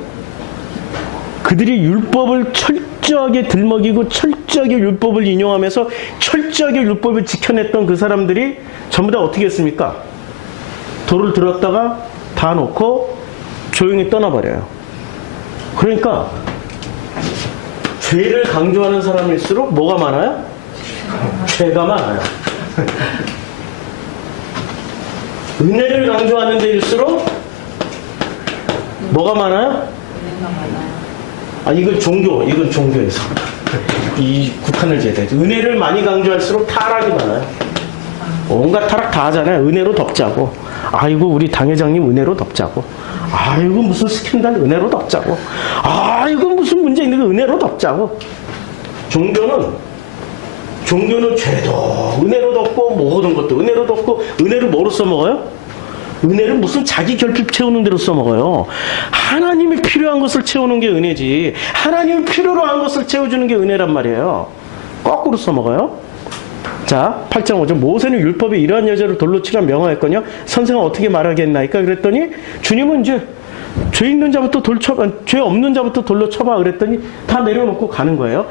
그들이 율법을 철저하게 들먹이고 철저하게 율법을 인용하면서 철저하게 율법을 지켜냈던 그 사람들이 전부 다 어떻게 했습니까? 돌을 들었다가 다 놓고 조용히 떠나버려요. 그러니까 죄를 강조하는 사람일수록 뭐가 많아요? 죄가 많아요. 은혜를 강조하는 데일수록 뭐가 많아요? 이건 종교에서 이 국한을 지어야 돼. 은혜를 많이 강조할수록 타락이 많아요. 온갖 타락 다 하잖아요. 은혜로 덮자고. 아이고 우리 당회장님 은혜로 덮자고. 아이고 무슨 스캔들 은혜로 덮자고. 아이고 무슨 문제 있는 거 은혜로 덮자고. 종교는 죄도 은혜로 덮고 모든 것도 은혜로 덮고 은혜를 뭐로 써먹어요? 은혜를 무슨 자기 결핍 채우는 대로 써먹어요. 하나님이 필요한 것을 채우는 게 은혜지 하나님이 필요로 한 것을 채워주는 게 은혜란 말이에요. 거꾸로 써먹어요. 자, 8장 5절 모세는 율법에 이러한 여자를 돌로 치라 명하였거든요. 선생은 어떻게 말하겠나이까? 그랬더니 주님은 이제 죄 있는 자부터 죄 없는 자부터 돌로 쳐봐 그랬더니 다 내려놓고 가는 거예요.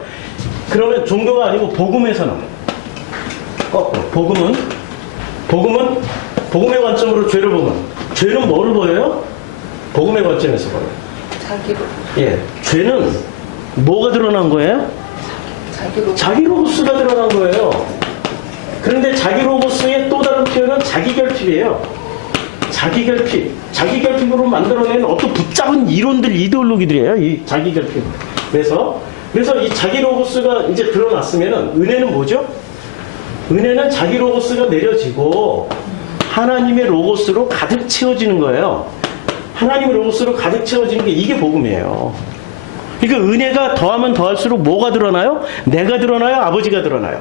그러면 종교가 아니고 복음에서는 복음의 관점으로 죄를 보면 죄는 뭐를 보여요? 복음의 관점에서 보여요. 예, 죄는 뭐가 드러난 거예요? 자기 로고스가 드러난 거예요. 그런데 자기 로고스의 또 다른 표현은 자기 결핍이에요. 자기 결핍으로 만들어낸 어떤 붙잡은 이론들, 이데올로기들이에요. 이 자기 결핍. 그래서 이 자기 로고스가 이제 드러났으면은 은혜는 뭐죠? 은혜는 자기 로고스가 내려지고 하나님의 로고스로 가득 채워지는 거예요. 하나님의 로고스로 가득 채워지는 게 이게 복음이에요. 그러니까 은혜가 더하면 더할수록 뭐가 드러나요? 내가 드러나요? 아버지가 드러나요?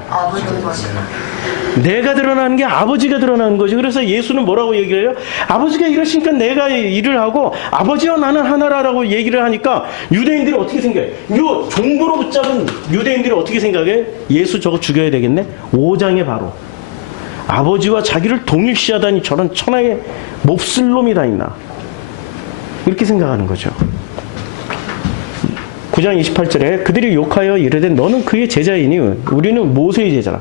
내가 드러나는 게 아버지가 드러나는 거죠. 그래서 예수는 뭐라고 얘기를 해요? 아버지가 이러시니까 내가 일을 하고 아버지와 나는 하나라라고 얘기를 하니까 유대인들이 어떻게 생각해요? 요 종교로 붙잡은 유대인들이 어떻게 생각해? 예수 저거 죽여야 되겠네? 5장에 바로 아버지와 자기를 동일시하다니 저런 천하의 몹쓸 놈이 다 있나? 이렇게 생각하는 거죠. 9장 28절에 그들이 욕하여 이르되 너는 그의 제자이니 우리는 모세의 제자라.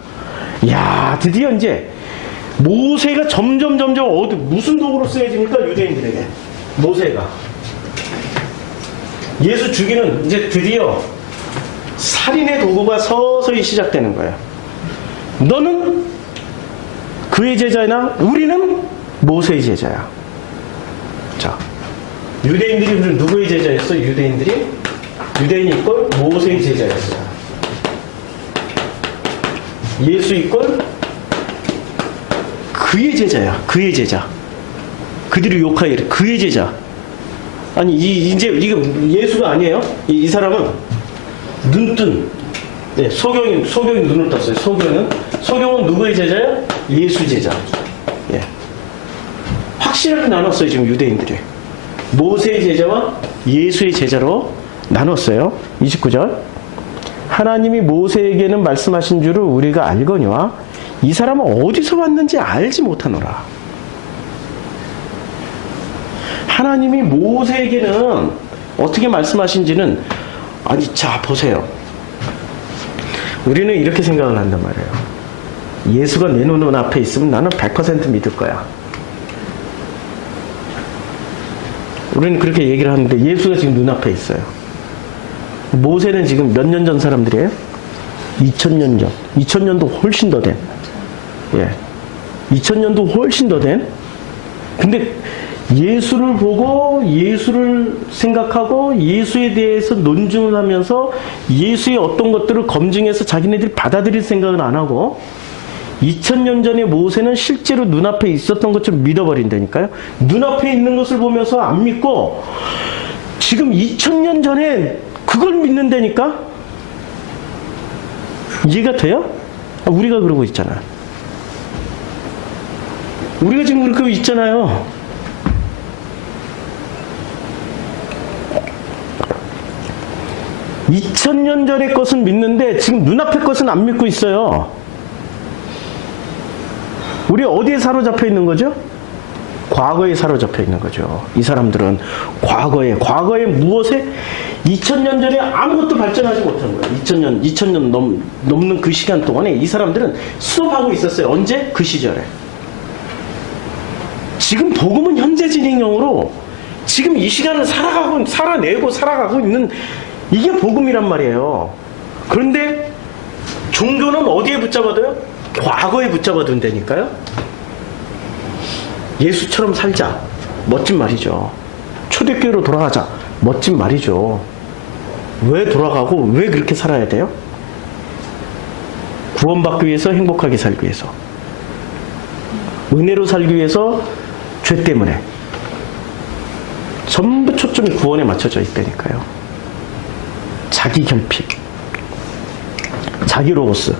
이야, 드디어 이제 모세가 점점 무슨 도구로 쓰여집니까? 유대인들에게 모세가 예수 죽이는 이제 드디어 살인의 도구가 서서히 시작되는 거예요. 너는 그의 제자나 우리는 모세의 제자야. 자, 유대인들이 그럼 누구의 제자였어? 유대인이 이꼴 모세의 제자였어요. 예수 이꼴 그의 제자야. 그의 제자. 그들이 욕하여 그의 제자. 아니 이제 이거 예수가 아니에요. 이 사람은 눈뜬. 네, 소경이 눈을 떴어요. 소경은 누구의 제자야? 예수 제자. 예. 확실하게 나눴어요. 지금 유대인들이 모세의 제자와 예수의 제자로 나눴어요. 29절. 하나님이 모세에게는 말씀하신 줄을 우리가 알거니와 이 사람은 어디서 왔는지 알지 못하노라. 하나님이 모세에게는 어떻게 말씀하신지는 아니 자 보세요. 우리는 이렇게 생각을 한단 말이에요. 예수가 내 눈 앞에 있으면 나는 100% 믿을 거야. 우리는 그렇게 얘기를 하는데 예수가 지금 눈앞에 있어요. 모세는 지금 몇 년 전 사람들이에요? 2000년 전. 2000년도 훨씬 더 된. 예. 2000년도 훨씬 더 된. 근데 예수를 보고 예수를 생각하고 예수에 대해서 논증을 하면서 예수의 어떤 것들을 검증해서 자기네들이 받아들일 생각은 안 하고 2000년 전에 모세는 실제로 눈앞에 있었던 것처럼 믿어버린다니까요. 눈앞에 있는 것을 보면서 안 믿고 지금 2000년 전에 그걸 믿는다니까? 이해가 돼요? 우리가 그러고 있잖아요. 우리가 지금 그렇게 있잖아요. (2000년) 전의 것은 믿는데 지금 눈앞의 것은 안 믿고 있어요. 우리 어디에 사로잡혀 있는 거죠? 과거에 사로잡혀 있는 거죠. 이 사람들은 과거에 무엇에 2000년 전에 아무것도 발전하지 못한 거예요. 2000년 넘는 그 시간 동안에 이 사람들은 수업하고 있었어요. 언제? 그 시절에. 지금 복음은 현재 진행형으로 지금 이 시간을 살아가고 있는 이게 복음이란 말이에요. 그런데 종교는 어디에 붙잡아둬요? 과거에 붙잡아둔다니까요. 예수처럼 살자. 멋진 말이죠. 초대교회로 돌아가자. 멋진 말이죠. 왜 돌아가고 왜 그렇게 살아야 돼요? 구원받기 위해서, 행복하게 살기 위해서. 은혜로 살기 위해서, 죄 때문에. 전부 초점이 구원에 맞춰져 있다니까요. 자기 결핍, 자기 로고스.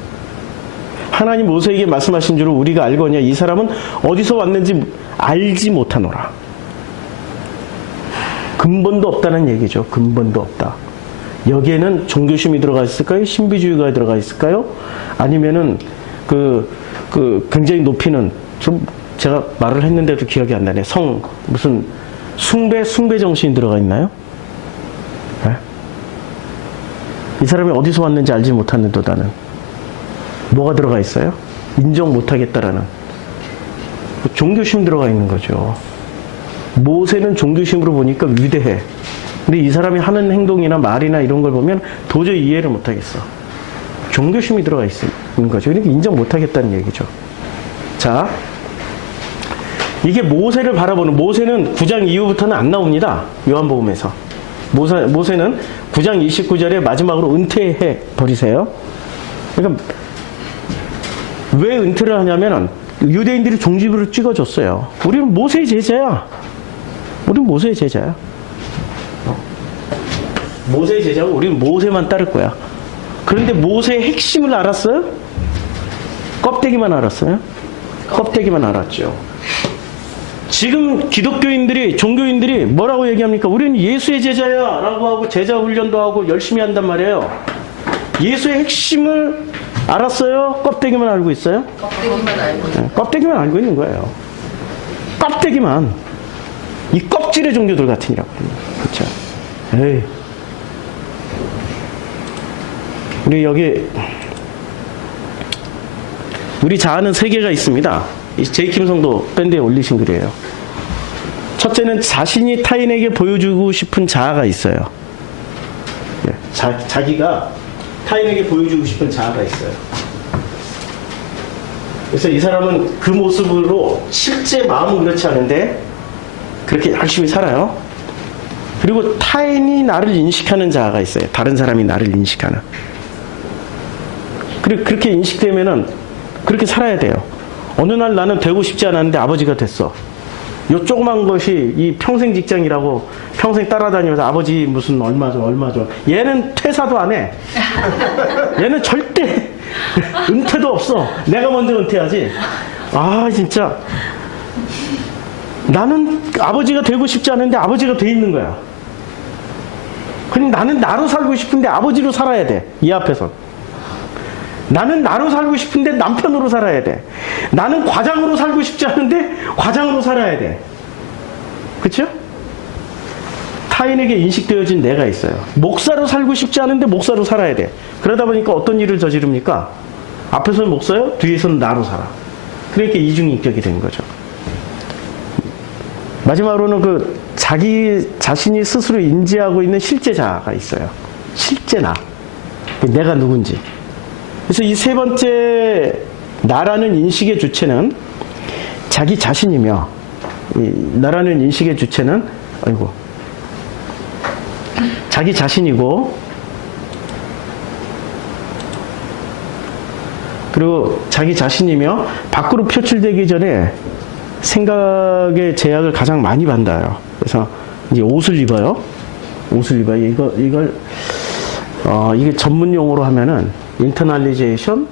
하나님 모세에게 말씀하신 줄을 우리가 알거냐. 이 사람은 어디서 왔는지 알지 못하노라. 근본도 없다는 얘기죠. 근본도 없다. 여기에는 종교심이 들어가 있을까요? 신비주의가 들어가 있을까요? 아니면은 굉장히 높이는 좀 제가 말을 했는데도 기억이 안 나네. 무슨 숭배 정신이 들어가 있나요? 네? 이 사람이 어디서 왔는지 알지 못하는도다는 뭐가 들어가 있어요? 인정 못하겠다라는 종교심 들어가 있는 거죠. 모세는 종교심으로 보니까 위대해. 근데 이 사람이 하는 행동이나 말이나 이런 걸 보면 도저히 이해를 못하겠어. 종교심이 들어가 있는 거죠. 그러니까 인정 못하겠다는 얘기죠. 자, 이게 모세를 바라보는, 모세는 9장 이후부터는 안 나옵니다. 요한복음에서. 모세는 9장 29절에 마지막으로 은퇴해 버리세요. 그러니까 왜 은퇴를 하냐면 유대인들이 종지부를 찍어줬어요. 우리는 모세의 제자야. 우리는 모세의 제자야. 모세의 제자고 우리는 모세만 따를 거야. 그런데 모세의 핵심을 알았어요? 껍데기만 알았어요? 껍데기만 알았죠. 지금 기독교인들이, 종교인들이 뭐라고 얘기합니까? 우리는 예수의 제자야 라고 하고 제자 훈련도 하고 열심히 한단 말이에요. 예수의 핵심을 알았어요? 껍데기만 알고 있어요? 껍데기만 알고 있어요. 네, 껍데기만 알고 있는 거예요. 껍데기만. 이 껍질의 종교들 같으니라고. 그렇죠? 에이. 우리 자아는 세 개가 있습니다. 이 제이킴 성도 밴드에 올리신 글이에요. 첫째는 자신이 타인에게 보여주고 싶은 자아가 있어요. 자기가 타인에게 보여주고 싶은 자아가 있어요. 그래서 이 사람은 그 모습으로 실제 마음은 그렇지 않은데 그렇게 열심히 살아요. 그리고 타인이 나를 인식하는 자아가 있어요. 다른 사람이 나를 인식하는. 그렇게 인식되면은 그렇게 살아야 돼요. 어느 날 나는 되고 싶지 않았는데 아버지가 됐어. 요 조그만 것이 이 평생 직장이라고 평생 따라다니면서 아버지 무슨 얼마 줘. 얘는 퇴사도 안 해. 얘는 절대 은퇴도 없어. 내가 먼저 은퇴하지. 아, 진짜. 나는 아버지가 되고 싶지 않은데 아버지가 돼 있는 거야. 그럼 나는 나로 살고 싶은데 아버지로 살아야 돼. 이 앞에서. 나는 나로 살고 싶은데 남편으로 살아야 돼. 나는 과장으로 살고 싶지 않은데 과장으로 살아야 돼. 그렇죠? 타인에게 인식되어진 내가 있어요. 목사로 살고 싶지 않은데 목사로 살아야 돼. 그러다 보니까 어떤 일을 저지릅니까? 앞에서는 목사요, 뒤에서는 나로 살아. 그러니까 이중인격이 된 거죠. 마지막으로는 그 자기 자신이 스스로 인지하고 있는 실제 자아가 있어요. 실제 나. 내가 누군지. 그래서 이 세 번째 나라는 인식의 주체는 자기 자신이며, 이 나라는 인식의 주체는 자기 자신이고, 그리고 자기 자신이며 밖으로 표출되기 전에 생각의 제약을 가장 많이 받아요. 그래서 이제 옷을 입어요. 이게 전문 용어로 하면은 인터널리제이션,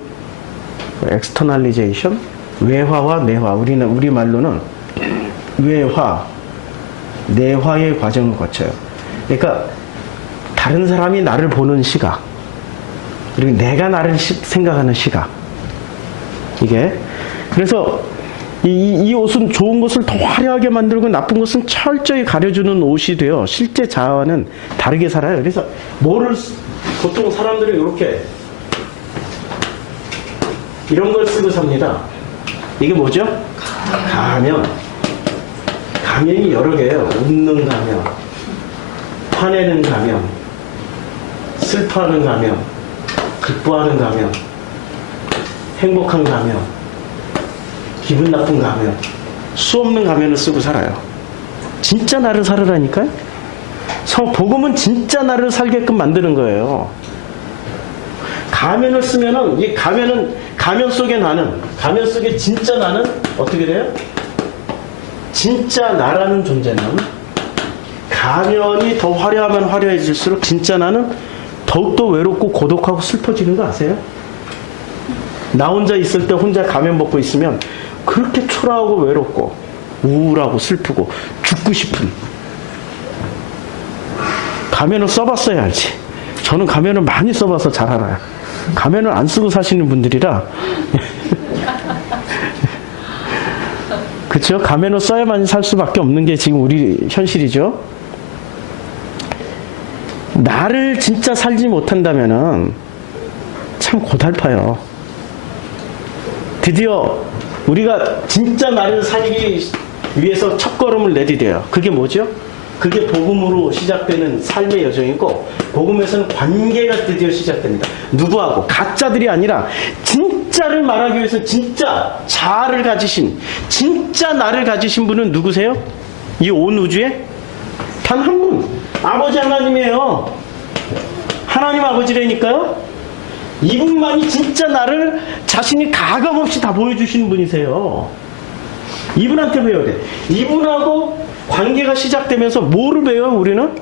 엑스터널리제이션, 외화와 내화. 우리 말로는 외화, 내화의 과정을 거쳐요. 그러니까 다른 사람이 나를 보는 시각, 그리고 내가 나를 생각하는 시각. 이게 그래서 이 옷은 좋은 것을 더 화려하게 만들고 나쁜 것은 철저히 가려주는 옷이 돼요. 실제 자아와는 다르게 살아요. 그래서 보통 사람들이 이렇게 이런 걸 쓰고 삽니다. 이게 뭐죠? 가면이 여러 개예요. 웃는 가면, 화내는 가면, 슬퍼하는 가면, 기뻐하는 가면, 행복한 가면, 기분 나쁜 가면, 수없는 가면을 쓰고 살아요. 진짜 나를 살으라니까요. 복음은 진짜 나를 살게끔 만드는 거예요. 가면을 쓰면은 이 가면 속에 가면 속에 진짜 나는 어떻게 돼요? 진짜 나라는 존재는 가면이 더 화려하면 화려해질수록 진짜 나는 더욱더 외롭고 고독하고 슬퍼지는 거 아세요? 나 혼자 있을 때 혼자 가면 벗고 있으면 그렇게 초라하고 외롭고 우울하고 슬프고 죽고 싶은. 가면을 써봤어야 알지. 저는 가면을 많이 써봐서 잘 알아요. 가면을 안 쓰고 사시는 분들이라. 그렇죠? 가면을 써야만 살 수밖에 없는 게 지금 우리 현실이죠. 나를 진짜 살지 못한다면은 참 고달파요. 드디어 우리가 진짜 나를 살기 위해서 첫걸음을 내디뎌요. 그게 뭐죠? 그게 복음으로 시작되는 삶의 여정이고, 복음에서는 관계가 드디어 시작됩니다. 누구하고? 가짜들이 아니라 진짜를 말하기 위해서 진짜 자아를 가지신, 진짜 나를 가지신 분은 누구세요? 이 온 우주에 단 한 분, 아버지 하나님이에요. 하나님 아버지라니까요. 이분만이 진짜 나를 자신이 가감없이 다 보여주시는 분이세요. 이분한테 배워야 돼. 이분하고 관계가 시작되면서 뭐를 배워요, 우리는?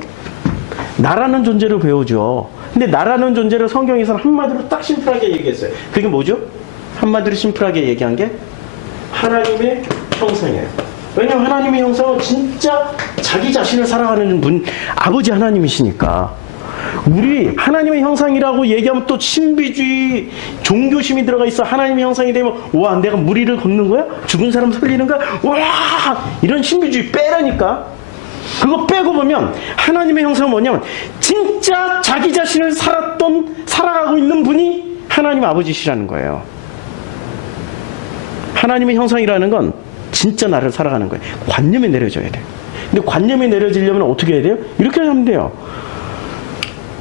나라는 존재를 배우죠. 근데 나라는 존재를 성경에서는 한마디로 딱 심플하게 얘기했어요. 그게 뭐죠? 한마디로 심플하게 얘기한 게 하나님의 형상이에요. 왜냐하면 하나님의 형상은 진짜 자기 자신을 사랑하는 분, 아버지 하나님이시니까. 우리 하나님의 형상이라고 얘기하면 또 신비주의, 종교심이 들어가 있어. 하나님의 형상이 되면 와, 내가 무리를 걷는 거야? 죽은 사람 살리는 거야? 와, 이런 신비주의 빼라니까. 그거 빼고 보면 하나님의 형상은 뭐냐면 진짜 자기 자신을 살아가고 있는 분이 하나님 아버지시라는 거예요. 하나님의 형상이라는 건 진짜 나를 살아가는 거예요. 관념이 내려져야 돼요. 근데 관념이 내려지려면 어떻게 해야 돼요? 이렇게 하면 돼요.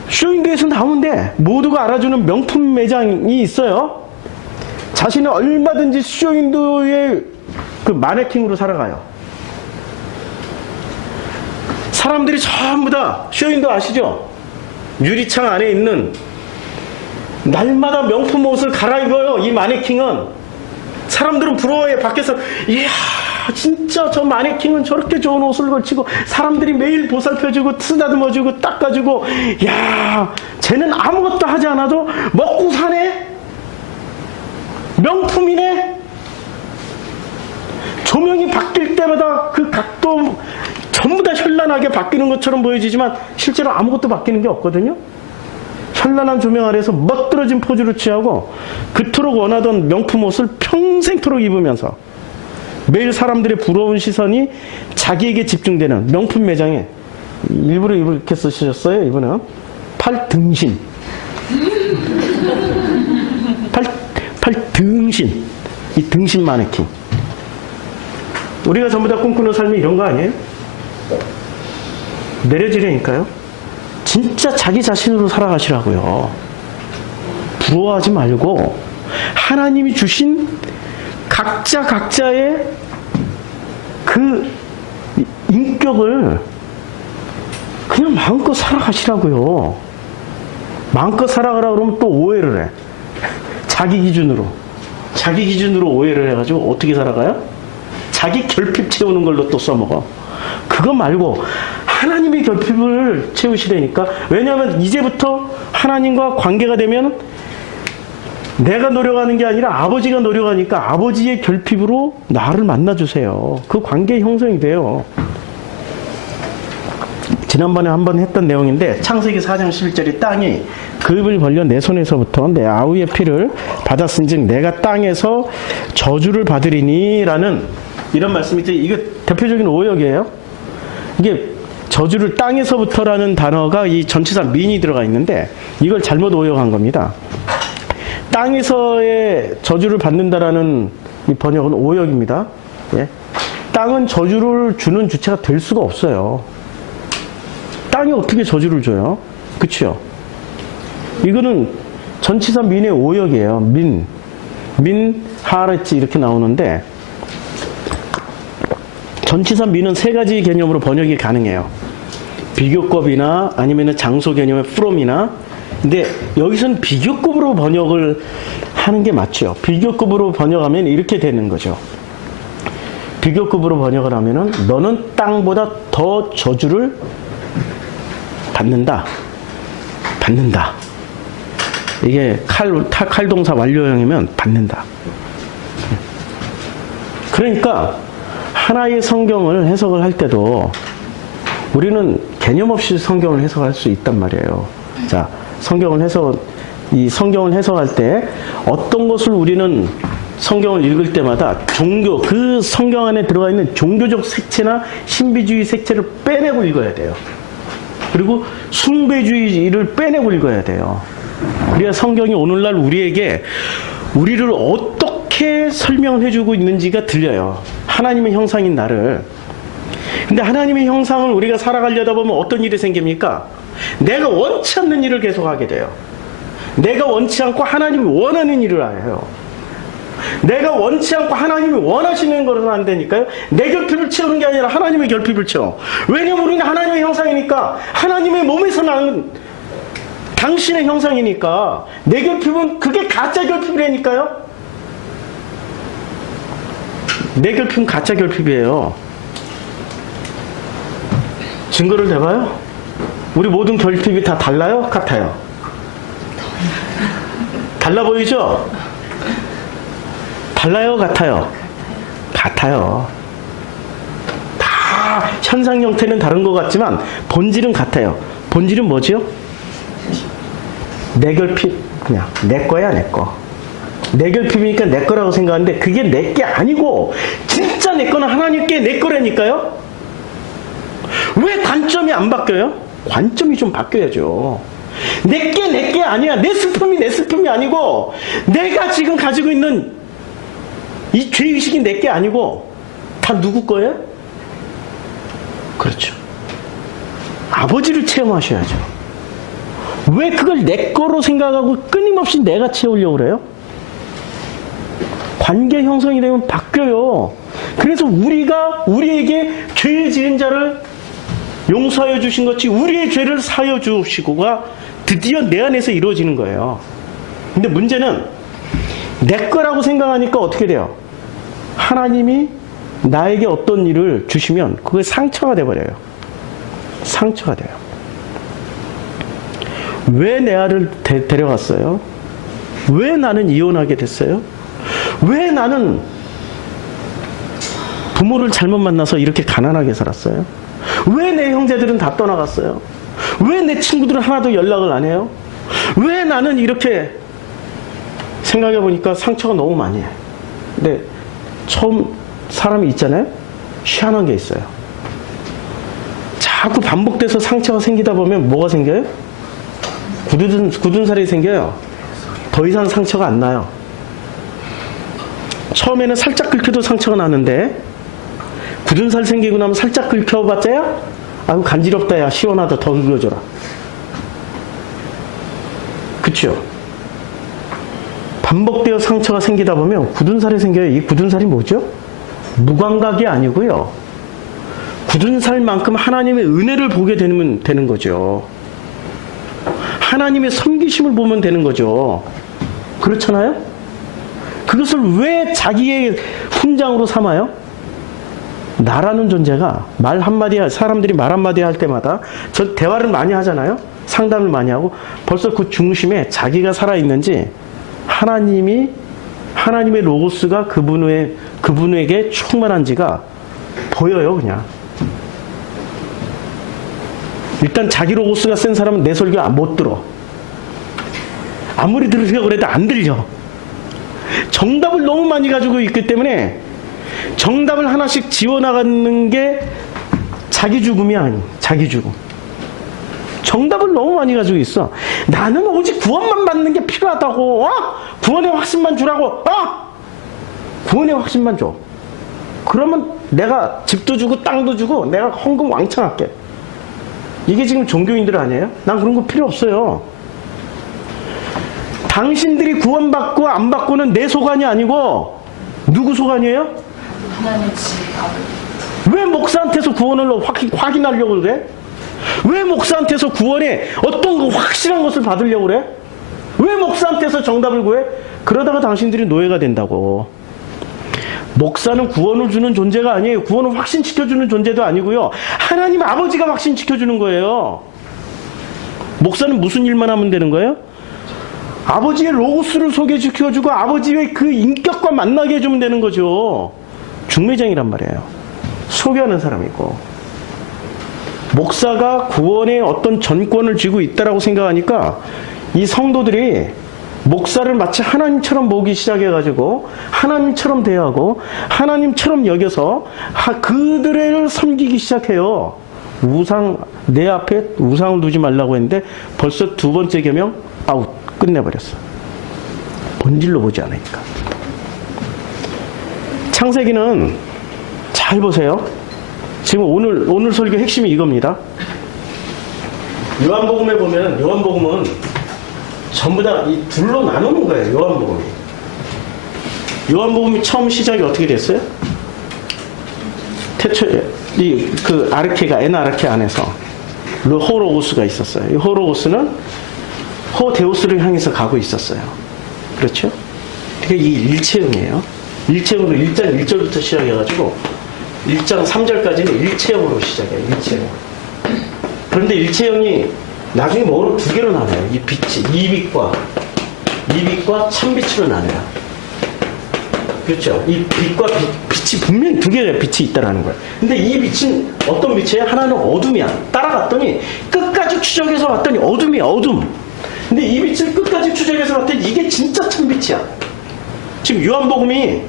쇼윈도에서 나오는데 모두가 알아주는 명품 매장이 있어요. 자신은 얼마든지 쇼윈도의 그 마네킹으로 살아가요. 사람들이 전부 다 쇼윈도 아시죠? 유리창 안에 있는 날마다 명품 옷을 갈아입어요. 이 마네킹은. 사람들은 부러워해. 밖에서 이야 진짜 저 마네킹은 저렇게 좋은 옷을 걸치고 사람들이 매일 보살펴주고 쓰다듬어주고 닦아주고 야 쟤는 아무것도 하지 않아도 먹고 사네. 명품이네. 조명이 바뀔 때마다 그 각도 전부 다 현란하게 바뀌는 것처럼 보여지지만 실제로 아무것도 바뀌는 게 없거든요. 현란한 조명 아래에서 멋들어진 포즈를 취하고 그토록 원하던 명품 옷을 평생토록 입으면서 매일 사람들의 부러운 시선이 자기에게 집중되는 명품 매장에 일부러 이렇게 쓰셨어요. 이분은 팔등신. 팔등신. 이 등신 마네킹. 우리가 전부 다 꿈꾸는 삶이 이런 거 아니에요? 내려지려니까요. 진짜 자기 자신으로 살아가시라고요. 부러워하지 말고 하나님이 주신 각자의 그 인격을 그냥 마음껏 살아가시라고요. 마음껏 살아가라 그러면 또 오해를 해. 자기 기준으로 오해를 해가지고 어떻게 살아가요? 자기 결핍 채우는 걸로 또 써먹어. 그거 말고 하나님의 결핍을 채우시라니까. 왜냐하면 이제부터 하나님과 관계가 되면 내가 노력하는 게 아니라 아버지가 노력하니까 아버지의 결핍으로 나를 만나주세요. 그 관계 형성이 돼요. 지난번에 한번 했던 내용인데 창세기 4장 11절에 땅이 그 입을 벌려 내 손에서부터 내 아우의 피를 받았은즉 내가 땅에서 저주를 받으리니 라는 이런 말씀이 있어요. 이게 대표적인 오역이에요. 이게 저주를 땅에서부터라는 단어가 이 전치사 민이 들어가 있는데 이걸 잘못 오역한 겁니다. 땅에서의 저주를 받는다라는 이 번역은 오역입니다. 예? 땅은 저주를 주는 주체가 될 수가 없어요. 땅이 어떻게 저주를 줘요? 그치요? 이거는 전치사 민의 오역이에요. 민, 하레치 이렇게 나오는데 전치사 민은 세 가지 개념으로 번역이 가능해요. 비교급이나 아니면 장소 개념의 from이나. 근데 여기서는 비교급으로 번역을 하는 게 맞죠. 비교급으로 번역하면 이렇게 되는 거죠. 비교급으로 번역을 하면은 너는 땅보다 더 저주를 받는다. 이게 칼동사 완료형이면 받는다. 그러니까 하나의 성경을 해석을 할 때도 우리는 개념 없이 성경을 해석할 수 있단 말이에요. 자, 성경을 해석할 때 어떤 것을 우리는 성경을 읽을 때마다 그 성경 안에 들어가 있는 종교적 색채나 신비주의 색채를 빼내고 읽어야 돼요. 그리고 숭배주의를 빼내고 읽어야 돼요. 그래야 성경이 오늘날 우리를 어떻게 설명을 해주고 있는지가 들려요. 하나님의 형상인 나를. 근데 하나님의 형상을 우리가 살아가려다 보면 어떤 일이 생깁니까? 내가 원치 않는 일을 계속하게 돼요. 내가 원치 않고 하나님이 원하는 일을 해요. 내가 원치 않고 하나님이 원하시는 것은 안 되니까요. 내 결핍을 채우는 게 아니라 하나님의 결핍을 채워. 왜냐면 우리는 하나님의 형상이니까, 하나님의 몸에서 나는 당신의 형상이니까 내 결핍은 그게 가짜 결핍이라니까요. 내 결핍은 가짜 결핍이에요. 증거를 대봐요. 우리 모든 결핍이 다 달라요? 같아요? 달라 보이죠? 달라요? 같아요? 같아요. 다 현상 형태는 다른 것 같지만 본질은 같아요. 본질은 뭐죠? 내 결핍, 그냥 내 거야, 내 거. 내 결핍이니까 내 거라고 생각하는데 그게 내 게 아니고 진짜 내 거는 하나님께 내 거라니까요. 왜 단점이 안 바뀌어요? 관점이 좀 바뀌어야죠. 내게 아니야. 내 슬픔이 아니고 내가 지금 가지고 있는 이 죄의식이 내게 아니고 다 누구 거예요? 그렇죠. 아버지를 체험하셔야죠. 왜 그걸 내 거로 생각하고 끊임없이 내가 채우려고 그래요? 관계 형성이 되면 바뀌어요. 그래서 우리에게 죄 지은 자를 용서하여 주신 것이 우리의 죄를 사여 주시고가 드디어 내 안에서 이루어지는 거예요. 근데 문제는 내 거라고 생각하니까 어떻게 돼요? 하나님이 나에게 어떤 일을 주시면 그게 상처가 돼버려요. 상처가 돼요. 왜 내 아를 데려갔어요? 왜 나는 이혼하게 됐어요? 왜 나는 부모를 잘못 만나서 이렇게 가난하게 살았어요? 왜 내 형제들은 다 떠나갔어요? 왜 내 친구들은 하나도 연락을 안 해요? 왜 나는 이렇게 생각해 보니까 상처가 너무 많이 해요. 근데 처음 사람이 있잖아요? 희한한 게 있어요. 자꾸 반복돼서 상처가 생기다 보면 뭐가 생겨요? 굳은 살이 생겨요. 더 이상 상처가 안 나요. 처음에는 살짝 긁혀도 상처가 나는데 굳은 살 생기고 나면 살짝 긁혀봤자야 아유 간지럽다 야 시원하다 더 긁어줘라. 그쵸? 반복되어 상처가 생기다 보면 굳은 살이 생겨요. 이 굳은 살이 뭐죠? 무감각이 아니고요. 굳은 살만큼 하나님의 은혜를 보게 되는 거죠. 하나님의 섬기심을 보면 되는 거죠. 그렇잖아요? 그것을 왜 자기의 훈장으로 삼아요? 나라는 존재가 말 한마디, 사람들이 말 한마디 할 때마다 저 대화를 많이 하잖아요? 상담을 많이 하고 벌써 그 중심에 자기가 살아있는지 하나님의 로고스가 그분에게 충만한지가 보여요, 그냥. 일단 자기 로고스가 센 사람은 내 설교 못 들어. 아무리 들으려고 해도 안 들려. 정답을 너무 많이 가지고 있기 때문에 정답을 하나씩 지워나가는 게 자기 죽음이 아니에요. 자기 죽음. 정답을 너무 많이 가지고 있어. 나는 오직 구원만 받는 게 필요하다고. 구원의 확신만 주라고. 구원의 확신만 줘. 그러면 내가 집도 주고 땅도 주고 내가 헌금 왕창 할게. 이게 지금 종교인들 아니에요? 난 그런 거 필요 없어요. 당신들이 구원받고 안 받고는 내 소관이 아니고 누구 소관이에요? 하나님 집 왜 목사한테서 구원을 확인하려고 그래? 왜 목사한테서 구원에 어떤 거 확실한 것을 받으려고 그래? 왜 목사한테서 정답을 구해? 그러다가 당신들이 노예가 된다고. 목사는 구원을 주는 존재가 아니에요. 구원을 확신시켜주는 존재도 아니고요. 하나님 아버지가 확신시켜주는 거예요. 목사는 무슨 일만 하면 되는 거예요? 아버지의 로고스를 소개시켜주고 아버지의 그 인격과 만나게 해주면 되는 거죠. 중매장이란 말이에요. 소개하는 사람이고. 목사가 구원의 어떤 전권을 쥐고 있다라고 생각하니까 이 성도들이 목사를 마치 하나님처럼 보기 시작해가지고 하나님처럼 대하고 하나님처럼 여겨서 그들을 섬기기 시작해요. 내 앞에 우상을 두지 말라고 했는데 벌써 두 번째 계명 아웃 끝내버렸어. 본질로 보지 않으니까. 창세기는 잘 보세요. 지금 오늘 설교 핵심이 이겁니다. 요한복음에 보면 요한복음은 전부 다 이 둘로 나누는 거예요. 요한복음이 처음 시작이 어떻게 됐어요? 태초에 그 아르케가 엔아르케 안에서 호로고스가 있었어요. 이 호로고스는 호데우스를 향해서 가고 있었어요. 그렇죠? 그러니까 이 일체형이에요. 일체형으로 1장 1절부터 시작해가지고 1장 3절까지는 일체형으로 시작해요. 일체형. 그런데 일체형이 나중에 뭐로 두 개로 나눠요. 이 빛이 이빛과 참빛으로 나눠요. 그렇죠? 이 빛과 빛이 분명히 두 개의 빛이 있다라는 거예요. 근데 이 빛은 어떤 빛이에요? 하나는 어둠이야. 따라갔더니 끝까지 추적해서 봤더니 어둠이야. 어둠. 근데 이 빛을 끝까지 추적해서 봤더니 이게 진짜 참빛이야. 지금 요한복음이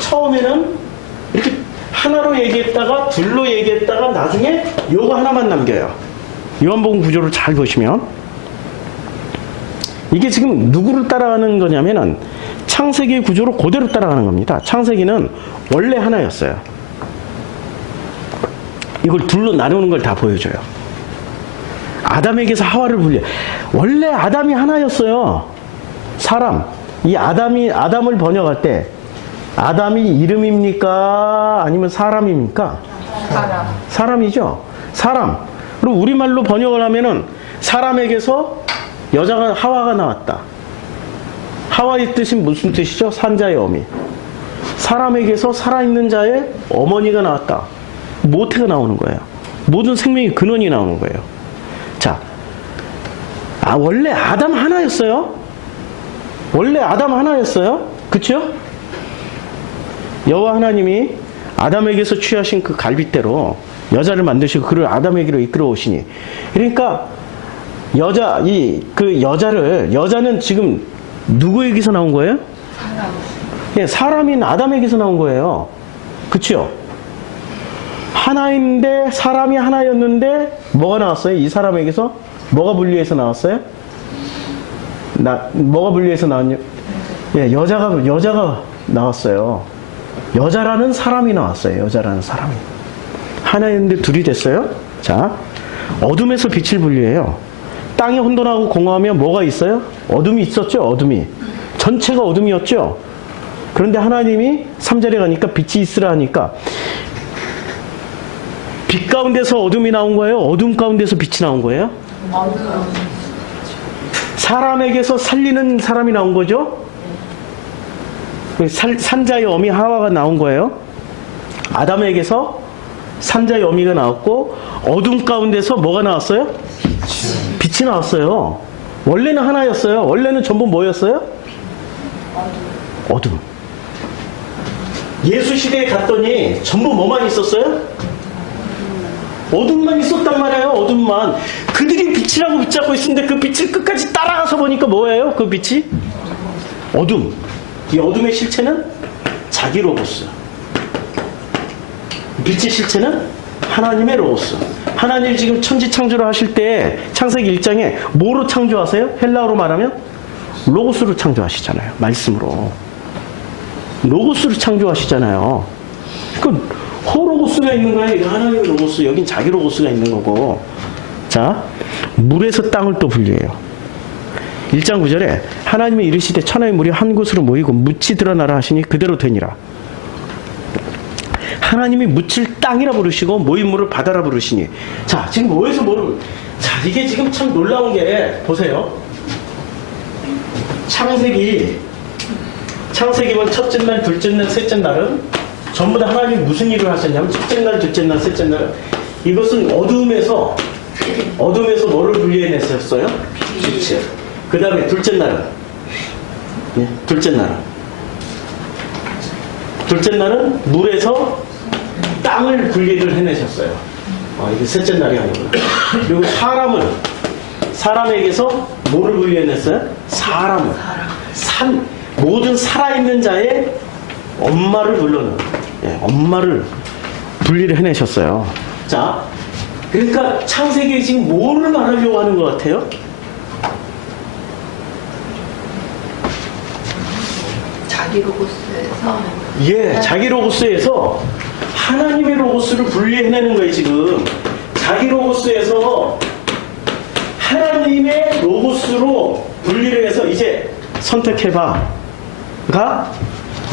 처음에는 이렇게 하나로 얘기했다가 둘로 얘기했다가 나중에 요거 하나만 남겨요. 요한복음 구조를 잘 보시면 이게 지금 누구를 따라가는 거냐면은 창세기 구조로 그대로 따라가는 겁니다. 창세기는 원래 하나였어요. 이걸 둘로 나누는 걸 다 보여줘요. 아담에게서 하와를 분리해. 원래 아담이 하나였어요. 사람. 이 아담을 번역할 때 아담이 이름입니까? 아니면 사람입니까? 사람. 사람이죠. 사람. 그럼 우리말로 번역을 하면은 사람에게서 여자가 하와가 나왔다. 하와의 뜻은 무슨 뜻이죠? 산자의 어미. 사람에게서 살아있는 자의 어머니가 나왔다. 모태가 나오는 거예요. 모든 생명의 근원이 나오는 거예요. 자, 원래 아담 하나였어요. 원래 아담 하나였어요. 그쵸? 여호와 하나님이 아담에게서 취하신 그 갈빗대로 여자를 만드시고 그를 아담에게로 이끌어 오시니, 그러니까 여자는 지금 누구에게서 나온 거예요? 사람. 예, 사람인 아담에게서 나온 거예요. 그쵸? 하나인데, 사람이 하나였는데, 뭐가 나왔어요? 이 사람에게서? 뭐가 분리해서 나왔어요? 뭐가 분리해서 나왔냐? 예, 여자가 나왔어요. 여자라는 사람이 나왔어요. 여자라는 사람이. 하나였는데 둘이 됐어요? 자, 어둠에서 빛을 분리해요. 땅이 혼돈하고 공허하면 뭐가 있어요? 어둠이 있었죠? 어둠이. 전체가 어둠이었죠? 그런데 하나님이 3절에 가니까 빛이 있으라 하니까 빛 가운데서 어둠이 나온 거예요? 어둠 가운데서 빛이 나온 거예요? 사람에게서 살리는 사람이 나온 거죠? 산자의 어미 하와가 나온 거예요. 아담에게서 산자의 어미가 나왔고, 어둠 가운데서 뭐가 나왔어요? 빛이 나왔어요. 원래는 하나였어요. 원래는 전부 뭐였어요? 어둠. 예수 시대에 갔더니 전부 뭐만 있었어요? 어둠만 있었단 말이에요. 어둠만. 그들이 빛이라고 붙잡고 있었는데 그 빛을 끝까지 따라가서 보니까 뭐예요? 그 빛이? 어둠. 이 어둠의 실체는 자기 로고스. 빛의 실체는 하나님의 로고스. 하나님 지금 천지 창조를 하실 때 창세기 1장에 뭐로 창조하세요? 헬라어로 말하면 로고스로 창조하시잖아요. 말씀으로. 로고스로 창조하시잖아요. 그 호로고스가 있는 거예요. 이거 하나님의 로고스. 여긴 자기 로고스가 있는 거고. 자, 물에서 땅을 또 분리해요. 1장 9절에 하나님이 이르시되 천하의 물이 한 곳으로 모이고 묻이 드러나라 하시니 그대로 되니라. 하나님이 묻을 땅이라 부르시고 모인 물을 바다라 부르시니. 자, 지금 뭐에서 뭐를. 자, 이게 지금 참 놀라운 게, 보세요. 창세기만 첫째 날, 둘째 날, 셋째 날은 전부 다 하나님이 무슨 일을 하셨냐면, 첫째 날, 둘째 날, 셋째 날은 이것은 어둠에서 뭐를 분리해냈었어요? 빛을. 그 다음에 둘째 날은, 예, 둘째 날은 물에서 땅을 분리를 해내셨어요. 이게 셋째 날이 아니고. 그리고 사람에게서 뭐를 분리해냈어요? 사람을. 모든 살아있는 자의 엄마를 불러는, 예, 엄마를 분리를 해내셨어요. 자, 그러니까 창세기에 지금 뭐를 말하려고 하는 것 같아요? 자기 로고스에서. 예, 자기 로고스에서 하나님의 로고스를 분리해내는 거예요, 지금. 자기 로고스에서 하나님의 로고스로 분리를 해서 이제 선택해봐가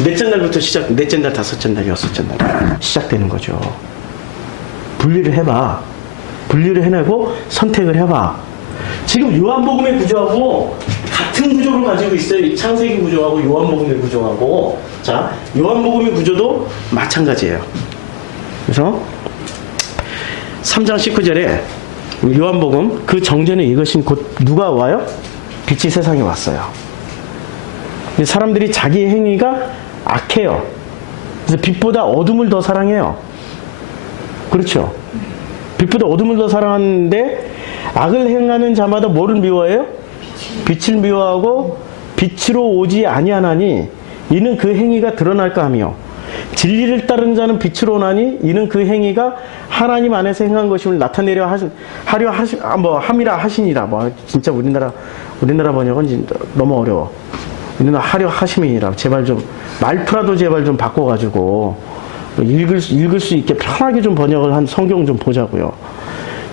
넷째 날부터 넷째 날, 다섯째 날, 여섯째 날 시작되는 거죠. 분리를 해봐. 분리를 해내고 선택을 해봐. 지금 요한복음의 구조하고 같은 구조를 가지고 있어요. 이 창세기 구조하고 요한복음의 구조하고. 자, 요한복음의 구조도 마찬가지예요. 그래서 3장 19절에 요한복음 그 정전에 이것인 곧 누가 와요? 빛이 세상에 왔어요. 근데 사람들이 자기 행위가 악해요. 그래서 빛보다 어둠을 더 사랑해요. 그렇죠? 빛보다 어둠을 더 사랑하는데 악을 행하는 자마다 뭐를 미워해요? 빛을 미워하고 빛으로 오지 아니하나니 이는 그 행위가 드러날까 하며 진리를 따르는 자는 빛으로 오나니 이는 그 행위가 하나님 안에서 행한 것임을 나타내려 함이라 하시니라. 진짜 우리나라 번역은 진짜 너무 어려워. 우리는 하려 하심이니라. 제발 좀 말투라도 제발 좀 바꿔가지고 읽을 수 있게 편하게 좀 번역을 한 성경 좀 보자고요.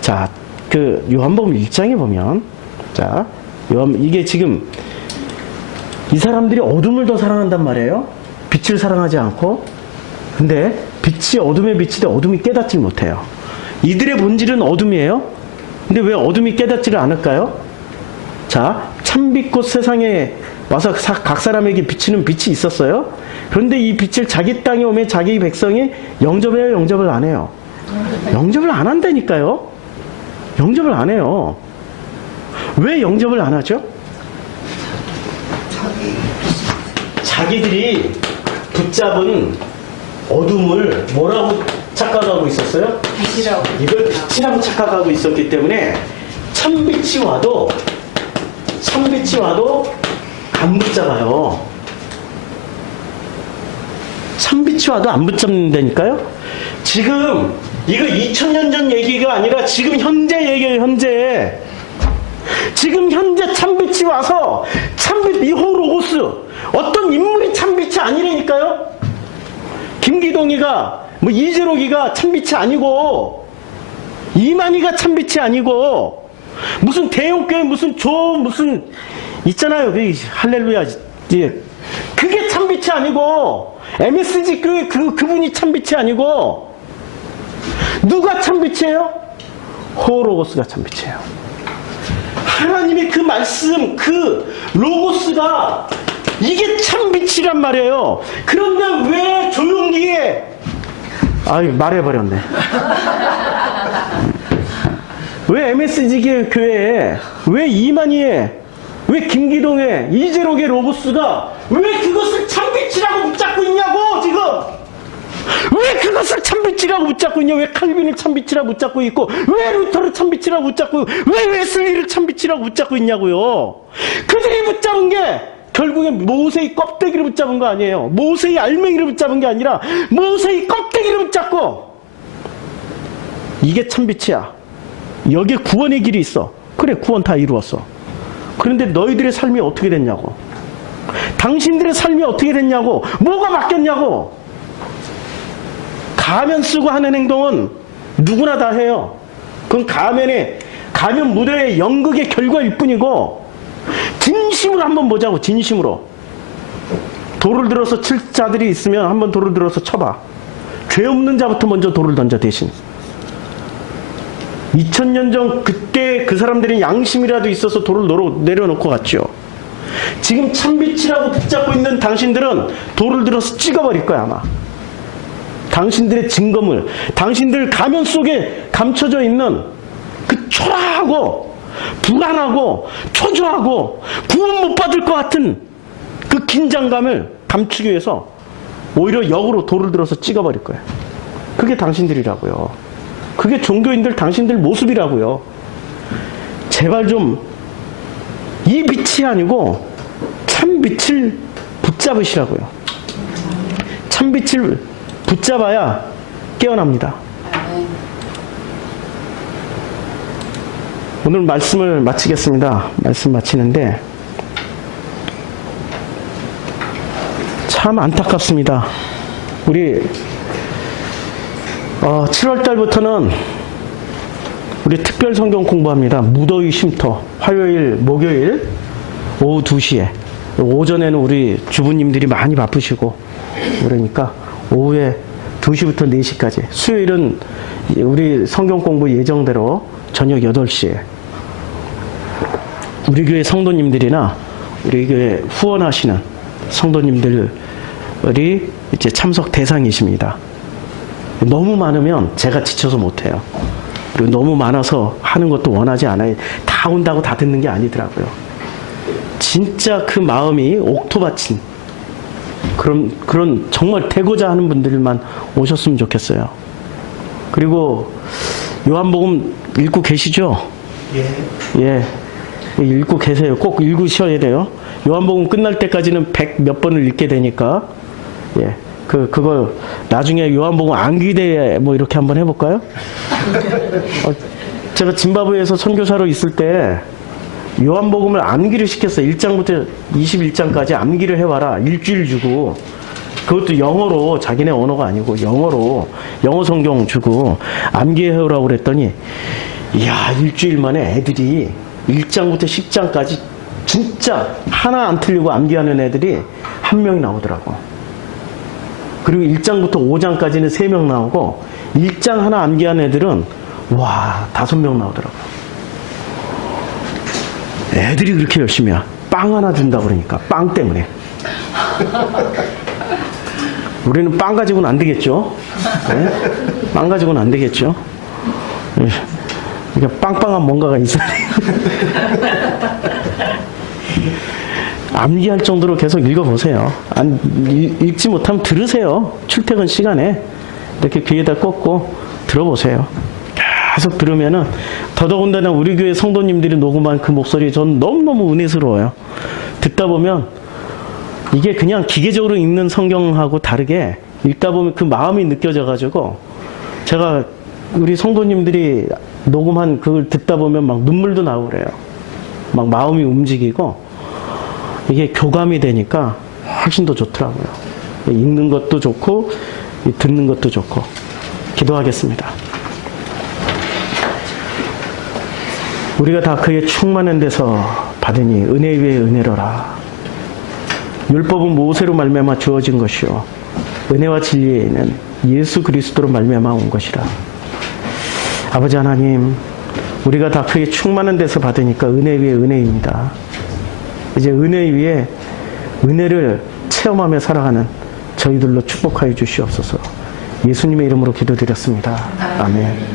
자, 그 요한복음 1장에 보면, 자, 이게 지금 이 사람들이 어둠을 더 사랑한단 말이에요. 빛을 사랑하지 않고. 근데 빛이 어둠의 빛이되 어둠이 깨닫질 못해요. 이들의 본질은 어둠이에요. 근데 왜 어둠이 깨닫지를 않을까요? 자, 참빛 곧 세상에 와서 각 사람에게 비치는 빛이 있었어요. 그런데 이 빛을 자기 땅에 오면 자기 백성이 영접해요, 영접을 안 해요? 영접을 안 한다니까요. 영접을 안 해요. 왜 영접을 안 하죠? 자기들이 붙잡은 어둠을 뭐라고 착각하고 있었어요? 빛이라고. 이걸 빛이라고 착각하고 있었기 때문에 참빛이 와도 안 붙잡아요. 참빛이 와도 안 붙잡는다니까요. 지금 이거 2000년 전 얘기가 아니라 지금 현재 얘기예요. 현재. 지금 현재 참빛이 와서 참빛 이호로고스 어떤 인물이 참빛이 아니라니까요. 김기동이가 뭐 이재록이가 참빛이 아니고 이만희가 참빛이 아니고 무슨 대형교회 무슨 있잖아요. 할렐루야. 예. 그게 참빛이 아니고 MSG 교회 그분이 참빛이 아니고 누가 참빛이에요? 호로고스가 참빛이에요. 하나님의 그 말씀 그 로고스가 이게 참빛이란 말이에요. 그런데 왜 조용기에 말해버렸네. 왜 MSG 교회에 왜 이만희에 왜 김기동에 이재록의 로고스가 왜 그것을 참빛이라고 붙잡고 있냐고 지금. 왜 그것을 참빛이라고 붙잡고 있냐. 왜 칼빈을 참빛이라고 붙잡고 있고 왜 루터를 참빛이라고 붙잡고 왜 웨슬리를 참빛이라고 붙잡고 있냐고요. 그들이 붙잡은 게 결국엔 모세의 껍데기를 붙잡은 거 아니에요. 모세의 알맹이를 붙잡은 게 아니라 모세의 껍데기를 붙잡고 이게 참빛이야. 여기에 구원의 길이 있어. 그래, 구원 다 이루었어. 그런데 너희들의 삶이 어떻게 됐냐고. 당신들의 삶이 어떻게 됐냐고. 뭐가 바뀌었냐고. 가면 쓰고 하는 행동은 누구나 다 해요. 그건 가면 무대의 연극의 결과일 뿐이고, 진심으로 한번 보자고. 진심으로. 돌을 들어서 칠 자들이 있으면 한번 돌을 들어서 쳐봐. 죄 없는 자부터 먼저 돌을 던져. 대신 2000년 전 그때 그 사람들이 양심이라도 있어서 돌을 내려놓고 갔죠. 지금 참빛이라고 붙잡고 있는 당신들은 돌을 들어서 찍어버릴 거야 아마. 당신들의 증거물, 당신들 가면 속에 감춰져 있는 그 초라하고 불안하고 초조하고 구원 못 받을 것 같은 그 긴장감을 감추기 위해서 오히려 역으로 돌을 들어서 찍어버릴 거예요. 그게 당신들이라고요. 그게 종교인들 당신들 모습이라고요. 제발 좀 이 빛이 아니고 참 빛을 붙잡으시라고요. 참 빛을 붙잡아야 깨어납니다. 오늘 말씀을 마치겠습니다. 말씀 마치는데 참 안타깝습니다. 우리 7월 달부터는 우리 특별 성경 공부합니다. 무더위 쉼터 화요일, 목요일 오후 2시에 오전에는 우리 주부님들이 많이 바쁘시고 그러니까 오후에 2시부터 4시까지 수요일은 우리 성경 공부 예정대로 저녁 8시에 우리 교회 성도님들이나 우리 교회 후원하시는 성도님들이 이제 참석 대상이십니다. 너무 많으면 제가 지쳐서 못해요. 그리고 너무 많아서 하는 것도 원하지 않아요. 다 온다고 다 듣는 게 아니더라고요. 진짜 그 마음이 옥토받친 그런 정말 되고자 하는 분들만 오셨으면 좋겠어요. 그리고 요한복음 읽고 계시죠? 예. 읽고 계세요. 꼭 읽으셔야 돼요. 요한복음 끝날 때까지는 100 몇 번을 읽게 되니까. 예. 그거 나중에 요한복음 암기대 뭐 이렇게 한번 해볼까요? 제가 짐바브웨에서 선교사로 있을 때 요한복음을 암기를 시켰어요. 1장부터 21장까지 암기를 해와라. 일주일 주고 그것도 영어로 자기네 언어가 아니고 영어로 영어 성경 주고 암기해오라고 그랬더니 이야, 일주일 만에 애들이 1장부터 10장까지 진짜 하나 안 틀리고 암기하는 애들이 한 명이 나오더라고. 그리고 1장부터 5장까지는 3명 나오고 1장 하나 암기한 애들은 와, 5명 나오더라고. 애들이 그렇게 열심히야. 빵 하나 준다 그러니까 빵 때문에. 우리는 빵 가지고는 안 되겠죠. 네? 빵 가지고는 안 되겠죠. 그러니까 빵빵한 뭔가가 있어야 돼요. 암기할 정도로 계속 읽어보세요. 읽지 못하면 들으세요. 출퇴근 시간에 이렇게 귀에다 꽂고 들어보세요. 계속 들으면은 더더군다나 우리 교회 성도님들이 녹음한 그 목소리 전 너무너무 은혜스러워요. 듣다 보면 이게 그냥 기계적으로 읽는 성경하고 다르게 읽다 보면 그 마음이 느껴져가지고 제가 우리 성도님들이 녹음한 그걸 듣다 보면 막 눈물도 나고 그래요. 막 마음이 움직이고 이게 교감이 되니까 훨씬 더 좋더라고요. 읽는 것도 좋고 듣는 것도 좋고. 기도하겠습니다. 우리가 다 그의 충만한 데서 받으니 은혜 위에 은혜로라. 율법은 모세로 말미암아 주어진 것이요 은혜와 진리에는 예수 그리스도로 말미암아 온 것이라. 아버지 하나님, 우리가 다 그의 충만한 데서 받으니까 은혜 위에 은혜입니다. 이제 은혜 위에 은혜를 체험하며 살아가는 저희들로 축복하여 주시옵소서. 예수님의 이름으로 기도드렸습니다. 아멘.